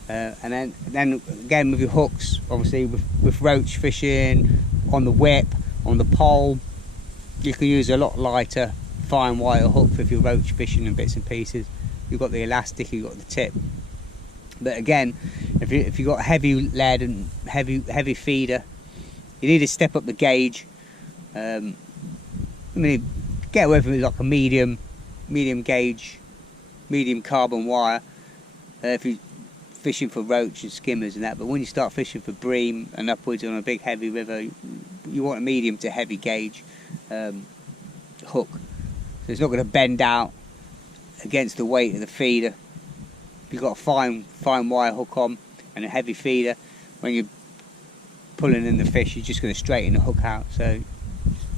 And then again with your hooks, obviously with roach fishing, on the whip, on the pole, you can use a lot lighter fine wire hook if you're roach fishing and bits and pieces. You've got the elastic, you've got the tip. But again, if you've got heavy lead and heavy feeder, you need to step up the gauge. I mean, get away from it like a medium gauge, medium carbon wire. If you're fishing for roach and skimmers and that, but when you start fishing for bream and upwards on a big heavy river, you want a medium to heavy gauge hook. So it's not going to bend out against the weight of the feeder. If you've got a fine wire hook on and a heavy feeder, when you're pulling in the fish, you're just going to straighten the hook out. So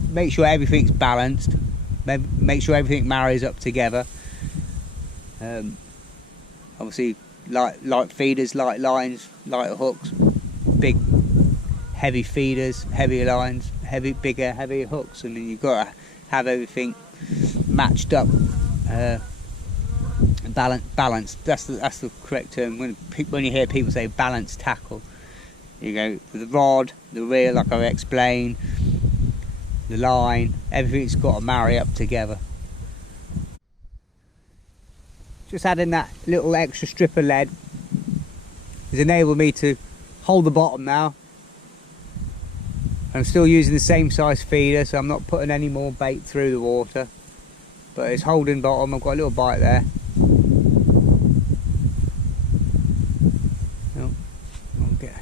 make sure everything's balanced, make sure everything marries up together. Obviously light feeders, light lines, lighter hooks, big heavy feeders, heavier lines, heavier hooks, and then you've got to have everything matched up, balanced. That's the correct term. When you hear people say balanced tackle, you go with the rod, the reel, like I explained, the line, everything's got to marry up together. Just adding that little extra strip of lead has enabled me to hold the bottom now. I'm still using the same size feeder, so I'm not putting any more bait through the water, but it's holding bottom. I've got a little bite there. Oh, okay.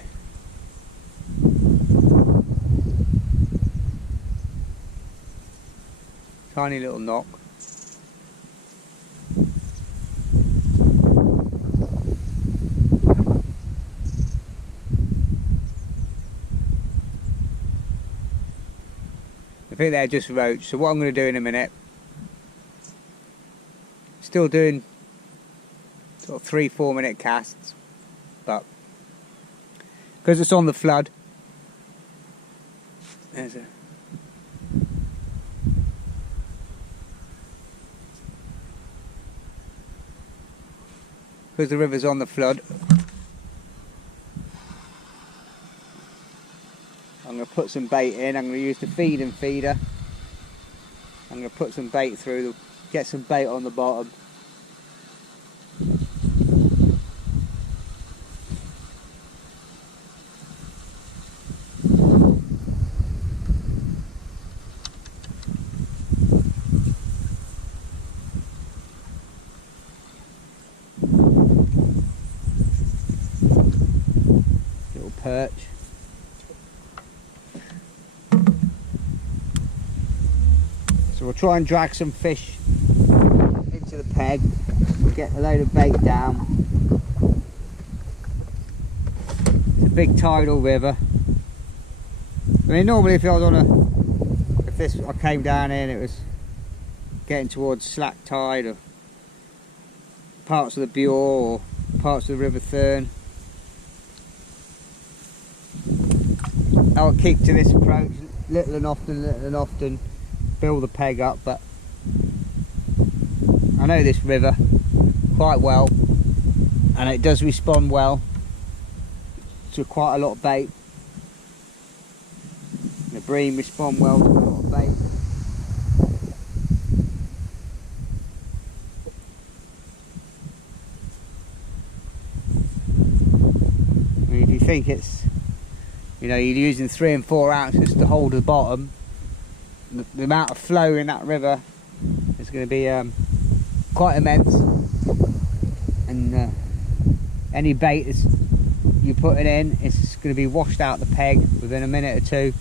Tiny little knock. I think they're just roach, so what I'm going to do in a minute, still doing sort of 3-4 minute casts, but because it's on the flood, there's a because the river's on the flood, I'm going to put some bait in. I'm going to use the feeding feeder. I'm going to put some bait through, get some bait on the bottom. Little perch. So we'll try and drag some fish into the peg, get a load of bait down. It's a big tidal river. I mean, normally if I was on I came down here and it was getting towards slack tide, or parts of the Bure or parts of the River Thurn, I would keep to this approach, little and often, build the peg up, but I know this river quite well and it does respond well to quite a lot of bait. The bream respond well to a lot of bait. I mean, if you think it's, you know, you're using 3 and 4 ounces to hold the bottom, the amount of flow in that river is going to be quite immense, and any bait that's you're putting in, it's going to be washed out the peg within a minute or two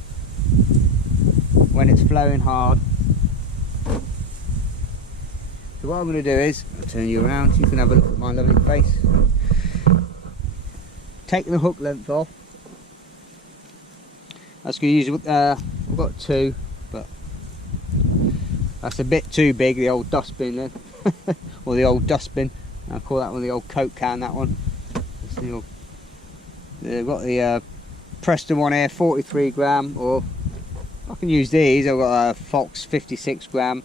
when it's flowing hard. So what I'm going to do is, I'll turn you around so you can have a look at my lovely face. Take the hook length off. I was going to use, I've got 2, but that's a bit too big, the old dustbin then. Or the old dustbin. I call that one the old Coke can, that one. I've got the Preston one here, 43 gram, or I can use these. I've got a Fox 56 gram.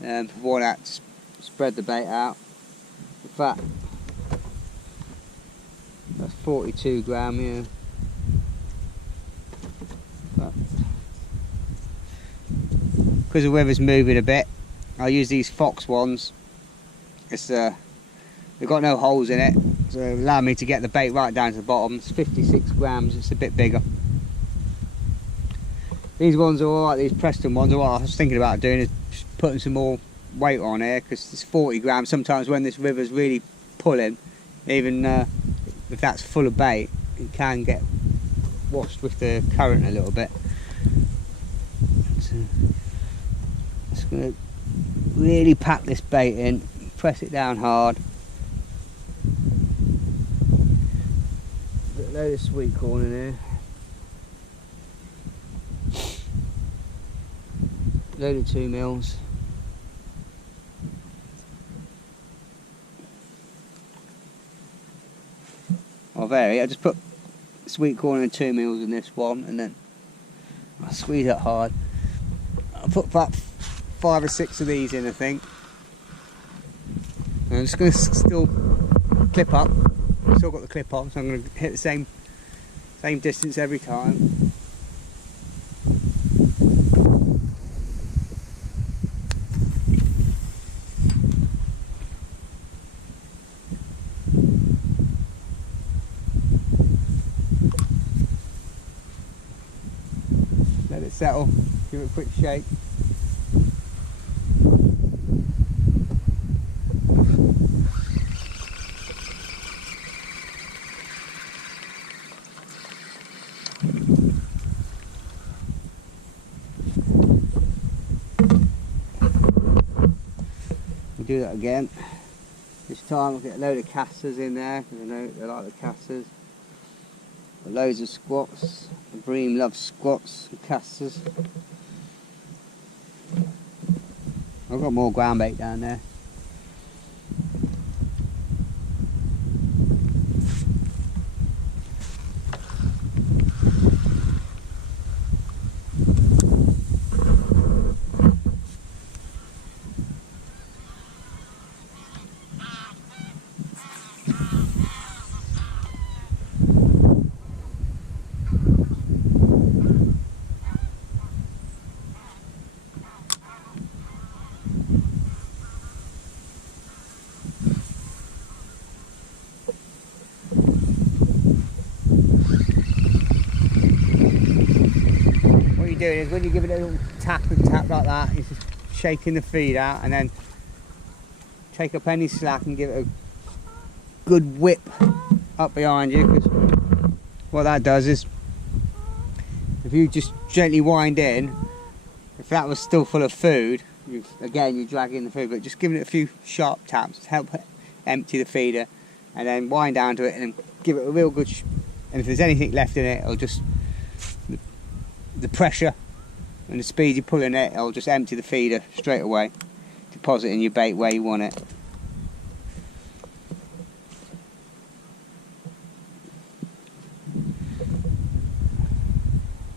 For one that spread the bait out. In fact, that's 42 gram here. But because the weather's moving a bit, I'll use these Fox ones. It's they've got no holes in it, so it allow me to get the bait right down to the bottom. It's 56 grams, it's a bit bigger. These ones are alright, these Preston ones are what I was thinking about doing is just putting some more weight on here, because it's 40 grams. Sometimes when this river's really pulling, even if that's full of bait, it can get washed with the current a little bit. So, just going to really pack this bait in, press it down hard. Got a load of sweet corn in here. Load of 2 mils. I'll vary. I just put sweet corn and 2 mils in this one, and then I'll squeeze it hard. I'll put about 5 or 6 of these in, I think. And I'm just going to still clip up. Still got the clip on, so I'm going to hit the same distance every time. settle. Give it a quick shake. We'll do that again. This time we'll get a load of casters in there, because I know they like the casters. Loads of squats. The bream loves squats and casters. I've got more ground bait down there. Doing is when you give it a little tap and tap like that, it's just shaking the feed out, and then take up any slack and give it a good whip up behind you, because what that does is, if you just gently wind in, if that was still full of food, you're dragging the food, but just giving it a few sharp taps to help empty the feeder, and then wind down to it and then give it a real good and if there's anything left in it, it'll just, the pressure and the speed you're pulling it, it'll just empty the feeder straight away, depositing your bait where you want it.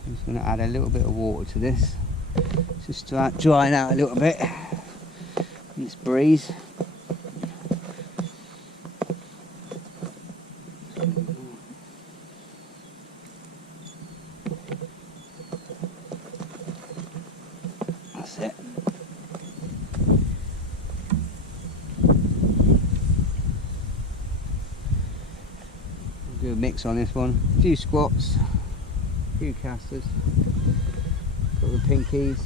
I'm just going to add a little bit of water to this, just to start drying out a little bit in this breeze. Do a mix on this one, a few squats, a few casters, got the pinkies,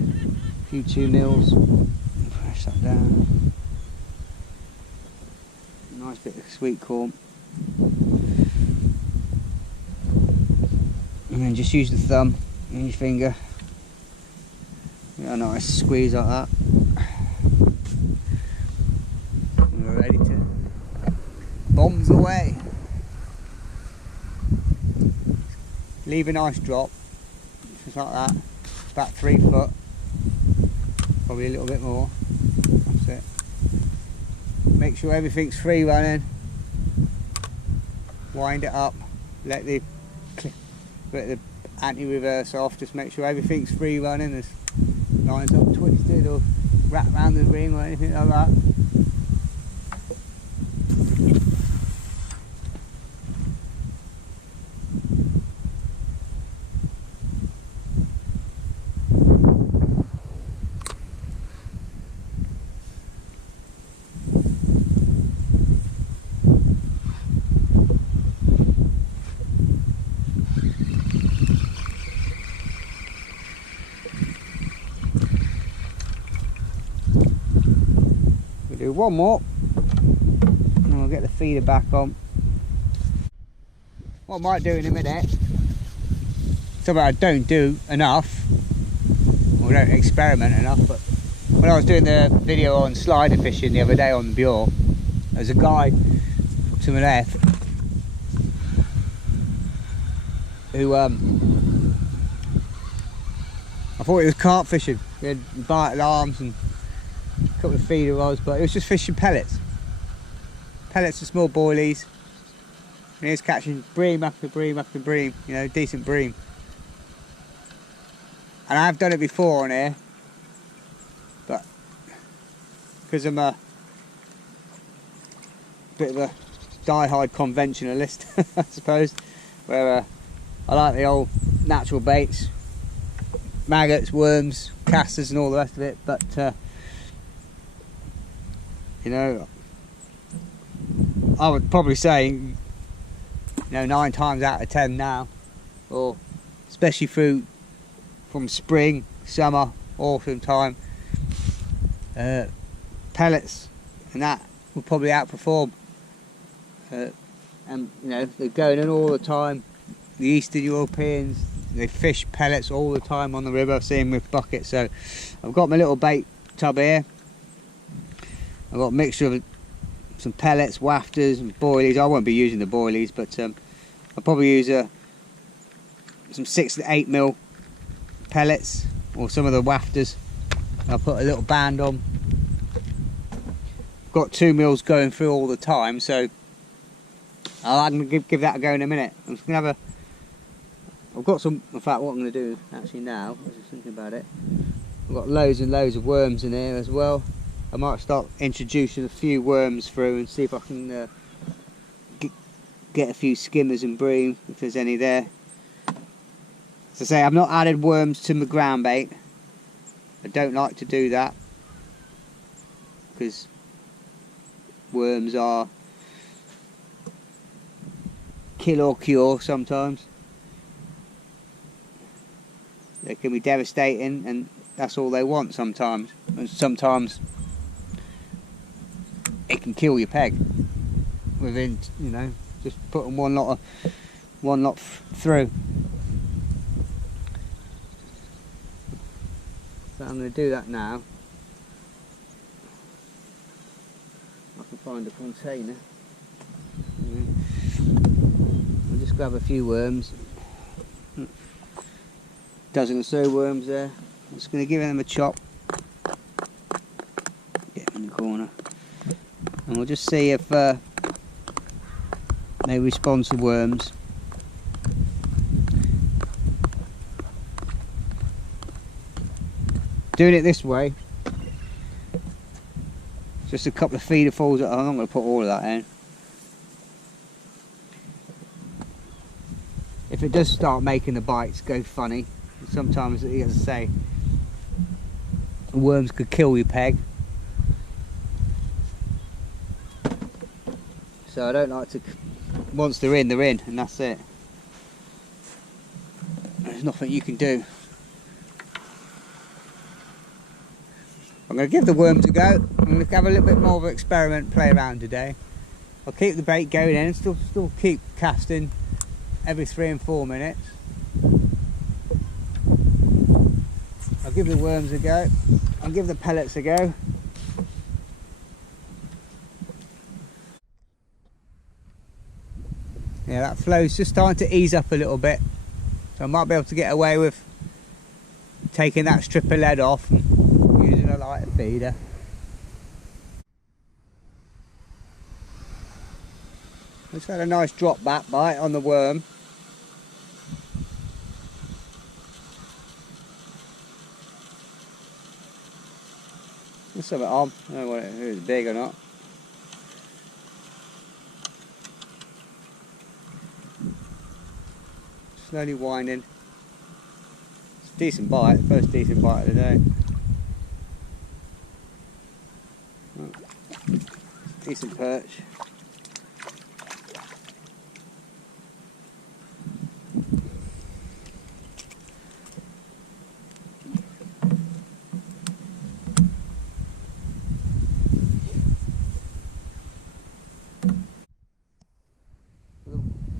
a few 2-mils, press that down, a nice bit of sweet corn, and then just use the thumb and your finger, a nice squeeze like that. We're ready to bombs away. Leave a nice drop, just like that. It's about 3 foot, probably a little bit more. That's it. Make sure everything's free running. Wind it up. Let the anti-reverse off. Just make sure everything's free running. There's lines not twisted or wrapped around the ring or anything like that. Do one more and we'll get the feeder back on. What I might do in a minute, something I don't do enough, or don't experiment enough, but when I was doing the video on slider fishing the other day on the Bure, there's a guy to my left who I thought he was carp fishing. He had vital arms and a couple of feeder rods, but it was just fishing pellets. Pellets and small boilies. And he was catching bream after bream after bream, you know, decent bream. And I've done it before on here, but because I'm a bit of a die-hard conventionalist, I suppose, where I like the old natural baits, maggots, worms, casters and all the rest of it, but you know, I would probably say, you know, 9 times out of 10 now, or especially from spring, summer, autumn time, pellets and that will probably outperform. And you know, they're going in all the time. The Eastern Europeans, they fish pellets all the time on the river. I've seen them with buckets. So I've got my little bait tub here. I've got a mixture of some pellets, wafters and boilies. I won't be using the boilies, but I'll probably use some 6 to 8 mil pellets or some of the wafters. I'll put a little band on. Got 2 mils going through all the time, so I'm going to give that a go in a minute. I'm just going to have I've got some, in fact what I'm going to do actually now, I was just thinking about it, I've got loads and loads of worms in here as well. I might start introducing a few worms through and see if I can get a few skimmers and bream, if there's any there. As I say, I've not added worms to my ground bait. I don't like to do that, because worms are kill or cure sometimes. They can be devastating, and that's all they want sometimes. And sometimes it can kill your peg within, you know, just putting one lot through. So I'm going to do that now. I can find a container. I'll just grab a few worms. Dozen or so worms there. I'm just going to give them a chop. Get them in the corner. And we'll just see if they respond to worms. Doing it this way, just a couple of feederfuls. I'm not going to put all of that in. If it does start making the bites go funny, sometimes, as I say, worms could kill your peg. So I don't like to, once they're in, and that's it. There's nothing you can do. I'm going to give the worms a go. I'm going to have a little bit more of an experiment, play around today. I'll keep the bait going in, still keep casting every 3 and 4 minutes. I'll give the worms a go. I'll give the pellets a go. Yeah, that flow's just starting to ease up a little bit, so I might be able to get away with taking that strip of lead off and using a lighter feeder. Just had a nice drop back bite on the worm. There's something on. I don't know if it's big or not. Slowly winding. It's a decent bite, the first decent bite of the day. Decent perch.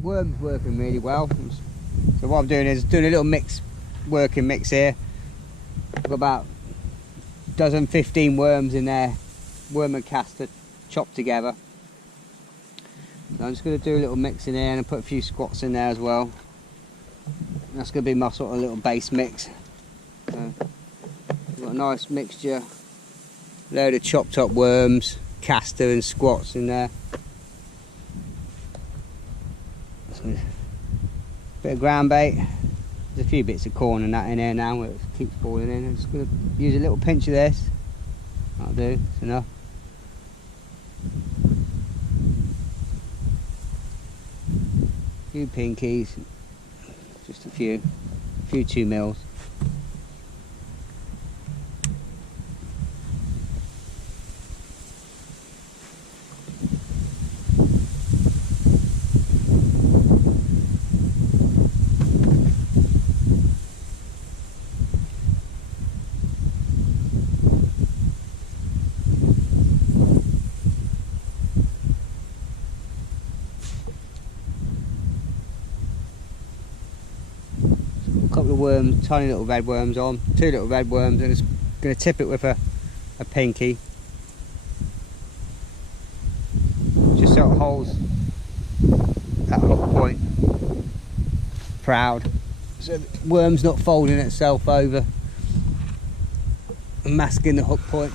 Worm's working really well. So what I'm doing is doing a little working mix here. I've got about a dozen, 15 worms in there, worm and caster chopped together. So I'm just going to do a little mix in here and put a few squats in there as well. That's going to be my sort of little base mix. So I've got a nice mixture, load of chopped up worms, caster and squats in there. Bit of ground bait. There's a few bits of corn and that in there now where it keeps falling in. I'm just going to use a little pinch of this. That'll do, it's enough. A few pinkies, just a few 2 mils. worms, tiny little red worms on, 2 little red worms, and it's going to tip it with a pinky, just so it holds that hook point proud, so the worm's not folding itself over and masking the hook point.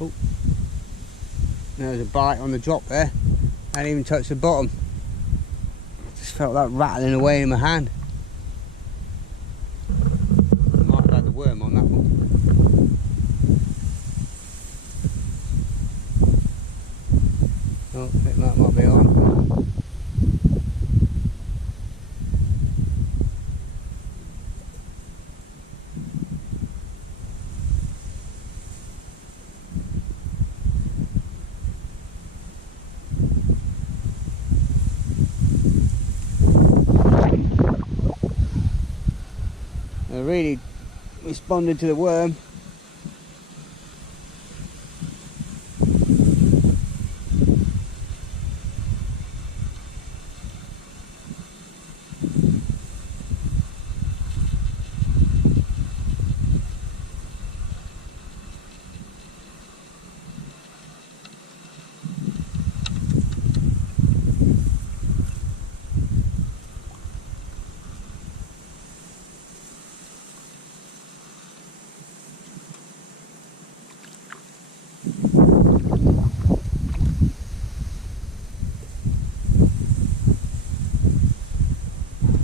Oh, there's a bite on the drop there. I didn't even touch the bottom. Just felt that rattling away in my hand. Might have had the worm on that one. Oh, I think that might be on. I really responded to the worm.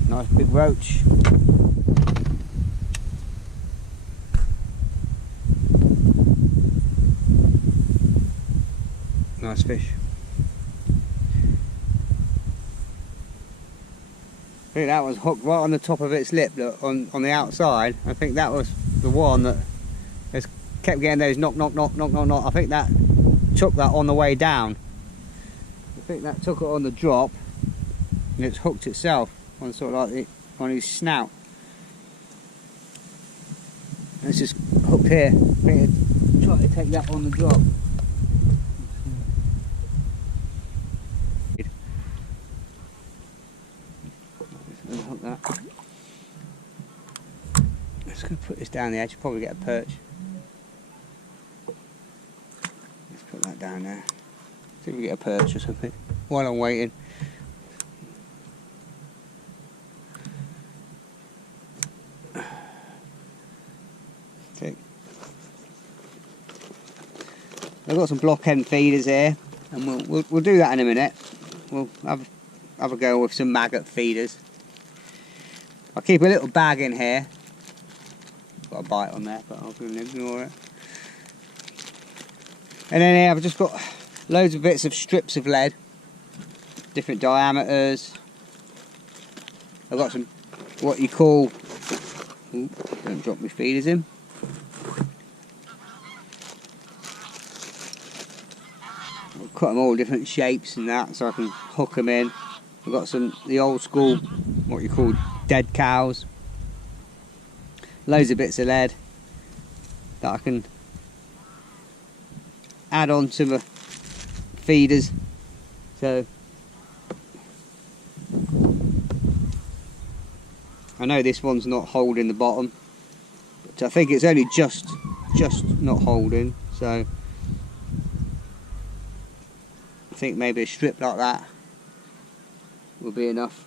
Nice big roach. Nice fish. I think that was hooked right on the top of its lip, look, on the outside. I think that was the one that has kept getting those knock, knock, knock, knock, knock, knock. I think that took that on the way down. I think that took it on the drop, and it's hooked itself on sort of like on his snout. And it's just hooked here. I think it tried to take that on the drop. Unhook that. I'm just going to put this down the edge, probably get a perch. Let's put that down there. See if we get a perch or something while I'm waiting. Okay. I've got some block end feeders here, and we'll do that in a minute. We'll have a go with some maggot feeders. I'll keep a little bag in here. Got a bite on there, but I'll ignore it. And then here I've just got loads of bits of strips of lead, different diameters. I've got some what you call, ooh, don't drop my feeders in. I'll cut them all different shapes and that, so I can hook them in. I've got the old school, what you call dead cows. Loads of bits of lead that I can add on to my feeders. So I know this one's not holding the bottom, but I think it's only just not holding, so I think maybe a strip like that will be enough.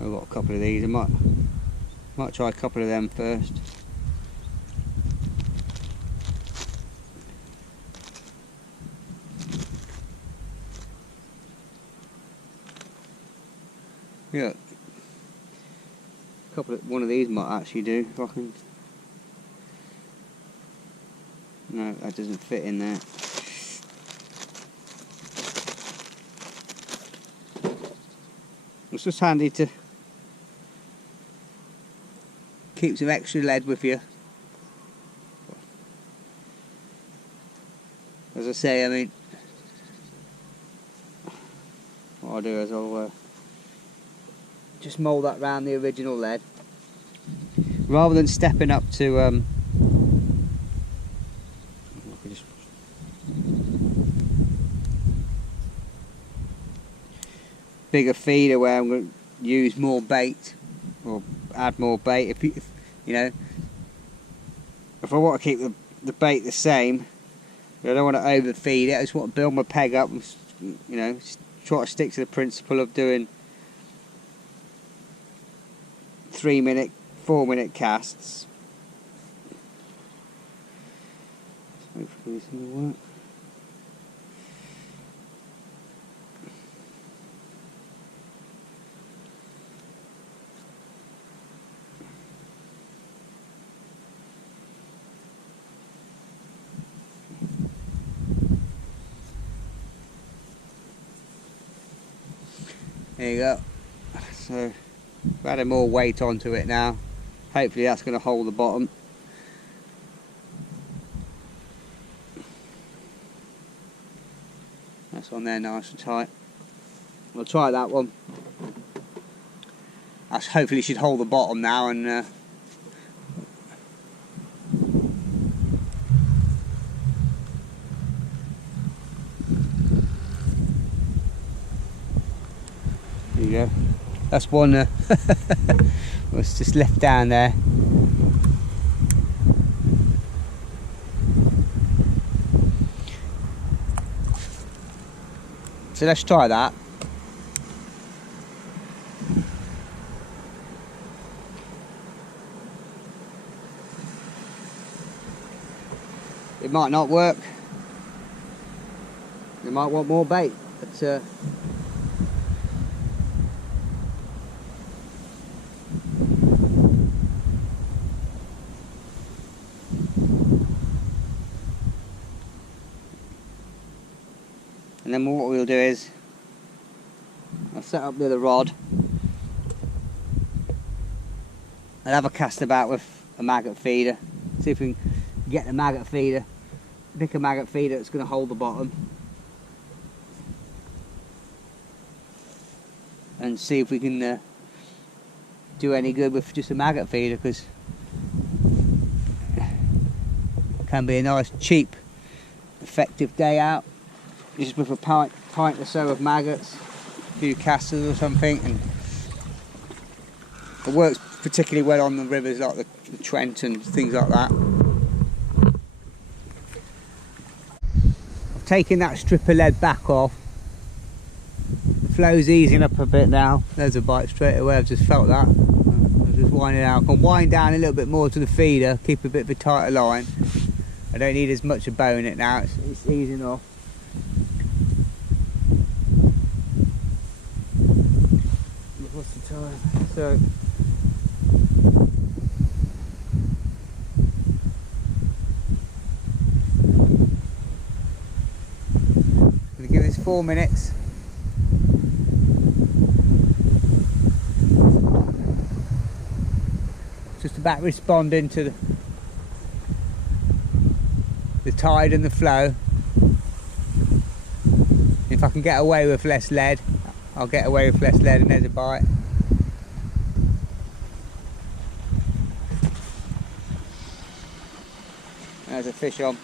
I've got a couple of these. I might try a couple of them first. Yeah, one of these might actually do. If I can. No, that doesn't fit in there. It's just handy to keep some extra lead with you. As I say, I mean, what I'll do is I'll just mould that round the original lead, rather than stepping up to bigger feeder where I'm going to use more bait or add more bait. If you know, if I want to keep the bait the same, I don't want to overfeed it. I just want to build my peg up and, you know, try to stick to the principle of doing 3-minute, 4-minute casts. Hopefully this will work. There you go. So I've added more weight onto it now. Hopefully that's going to hold the bottom. That's on there nice and tight. We'll try that one. That hopefully should hold the bottom now, and there you go. That's one was just left down there. So let's try that. It might not work. You might want more bait, but and then what we'll do is I'll set up the other rod and have a cast about with a maggot feeder. See if we can get the maggot feeder, pick a maggot feeder that's going to hold the bottom, and see if we can do any good with just a maggot feeder, because it can be a nice, cheap, effective day out. Just with a pint or so of maggots, a few casters or something, and it works particularly well on the rivers like the Trent and things like that. I've taken that strip of lead back off. The flow's easing up a bit now. There's a bite straight away, I've just felt that. I'm just winding out. I can wind down a little bit more to the feeder, keep a bit of a tighter line. I don't need as much of bow in it now, it's easing off. What's the time? So I'm going to give this 4 minutes. Just about responding to the tide and the flow. If I can get away with less lead, I'll get away with less lead, and there's a bite. There's a fish on.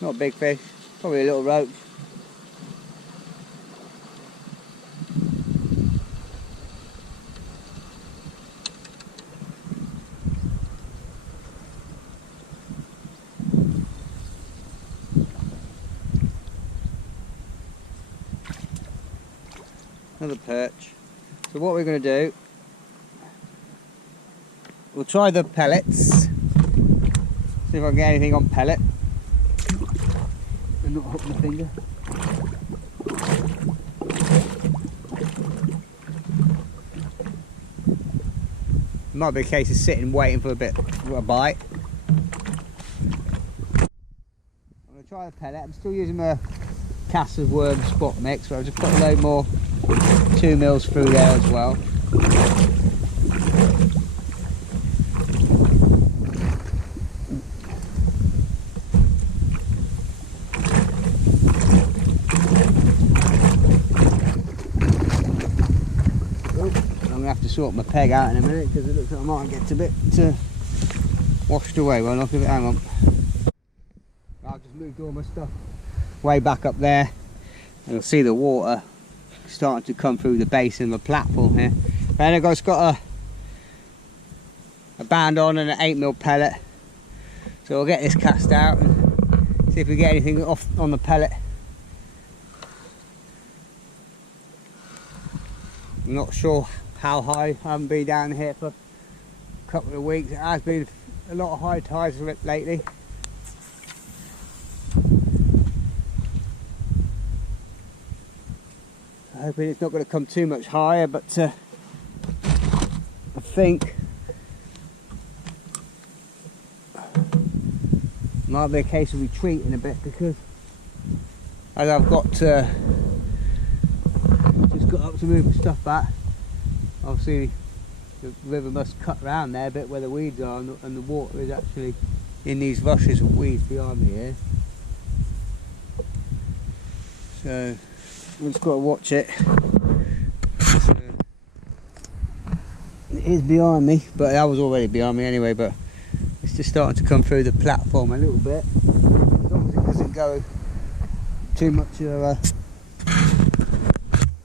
Not a big fish, probably a little roach. Another perch. So what we're going to do, we'll try the pellets, see if I can get anything on pellet and not hook my finger. It might be a case of sitting waiting for a bite. I'm going to try the pellet. I'm still using my Caster's worm spot mix, but I've just put a load more 2 mils through there as well. sort my peg out in a minute because it looks like I might get a bit washed away. Well, I'll give it, hang on. I've just moved all my stuff way back up there, and you'll see the water starting to come through the base of the platform here. And I've got a band on and an 8mm pellet, so we'll get this cast out and see if we get anything off on the pellet. I'm not sure how high. I haven't been down here for a couple of weeks. It has been a lot of high tides lately. I'm hoping it's not going to come too much higher, but I think it might be a case of retreating a bit, because as I've got just got up to move the stuff back, obviously the river must cut around there a bit where the weeds are, and the water is actually in these rushes of weeds behind me here. So we've just got to watch it. It is behind me, but that was already behind me anyway, but it's just starting to come through the platform a little bit. As long as it doesn't go too much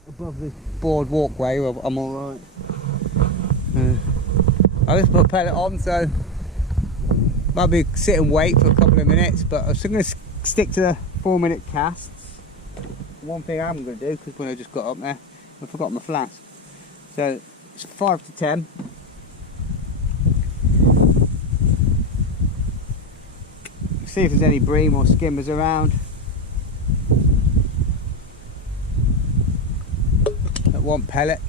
above the board walkway, I'm alright. I just put a pellet on, so might be sit and wait for a couple of minutes, but I'm still going to stick to the 4-minute casts. One thing I'm going to do, because when I just got up there, I forgot my flask. So it's 5 to 10. See if there's any bream or skimmers around. At one pellet.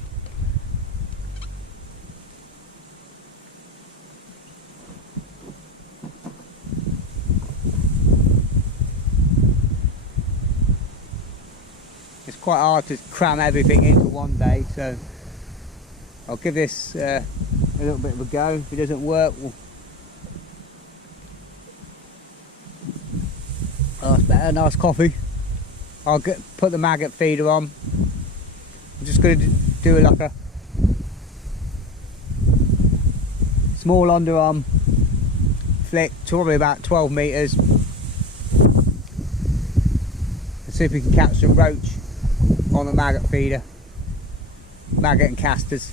It's quite hard to cram everything into one day, so I'll give this a little bit of a go. If it doesn't work, we'll... Oh, that's better. Nice coffee. I'll put the maggot feeder on. I'm just going to do like a small underarm flick to probably about 12 metres. See if we can catch some roach on the maggot feeder. Maggot and casters.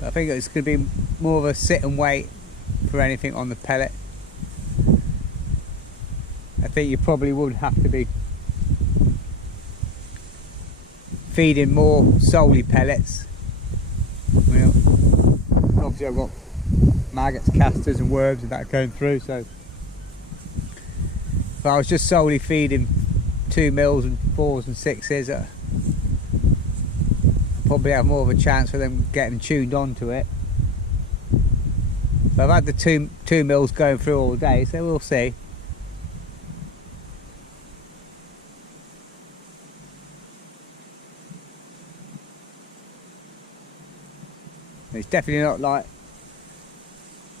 I think it's going to be more of a sit and wait for anything on the pellet. I think you probably would have to be feeding more solely pellets. Well, obviously I've got maggots, casters and worms and that going through, so if I was just solely feeding 2 mils and 4s and 6s, I'd probably have more of a chance for them getting tuned onto it. But I've had the 2 mils going through all day, so we'll see. It's definitely not like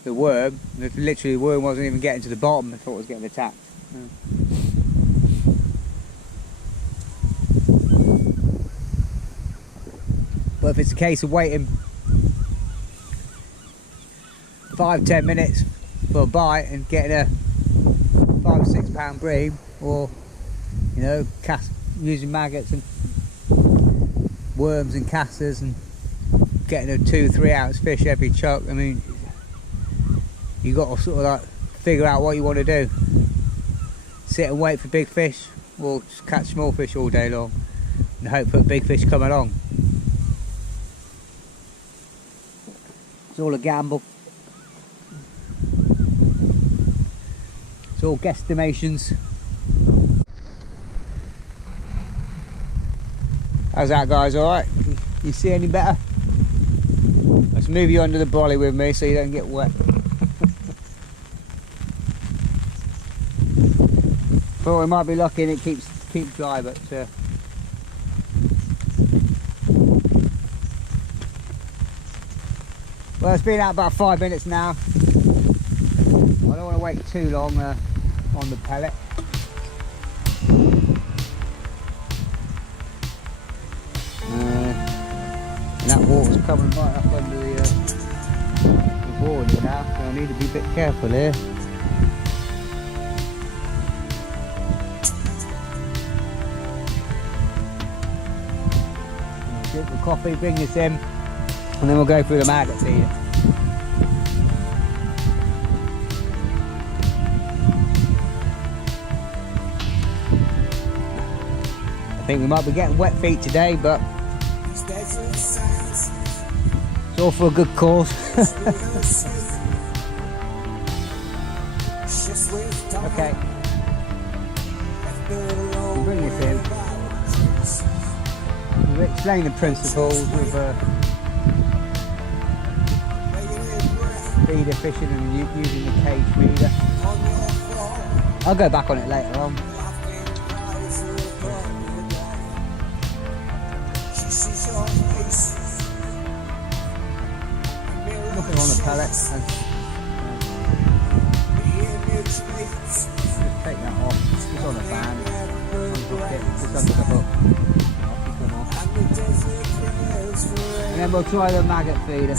the worm. Literally, the worm wasn't even getting to the bottom. I thought it was getting attacked. But if it's a case of waiting 5-10 minutes for a bite and getting a 5 or 6 pound bream, or you know, using maggots and worms and casters and getting a 2-3 ounce fish every chuck, I mean, you got to sort of like figure out what you want to do. Sit and wait for big fish, or just catch small fish all day long and hope for big fish come along. It's all a gamble. It's all guesstimations. How's that, guys? Alright? You see any better? Let's move you under the brolly with me so you don't get wet. Thought we might be lucky and it keeps dry, but well, it's been out about 5 minutes now. I don't want to wait too long on the pellet. And that water's coming right up under the board here now, so I need to be a bit careful here. Drink the coffee, bring this in, and then we'll go through the maggot feeder. I think we might be getting wet feet today, but it's all for a good cause. Okay, we'll bring this in. We'll explain the principles of feeder fishing and using the cage feeder. I'll go back on it later on. Nothing on the pellet. Just take that off. It's on a band. Unhook it. Just under the hook. And then we'll try the maggot feeder.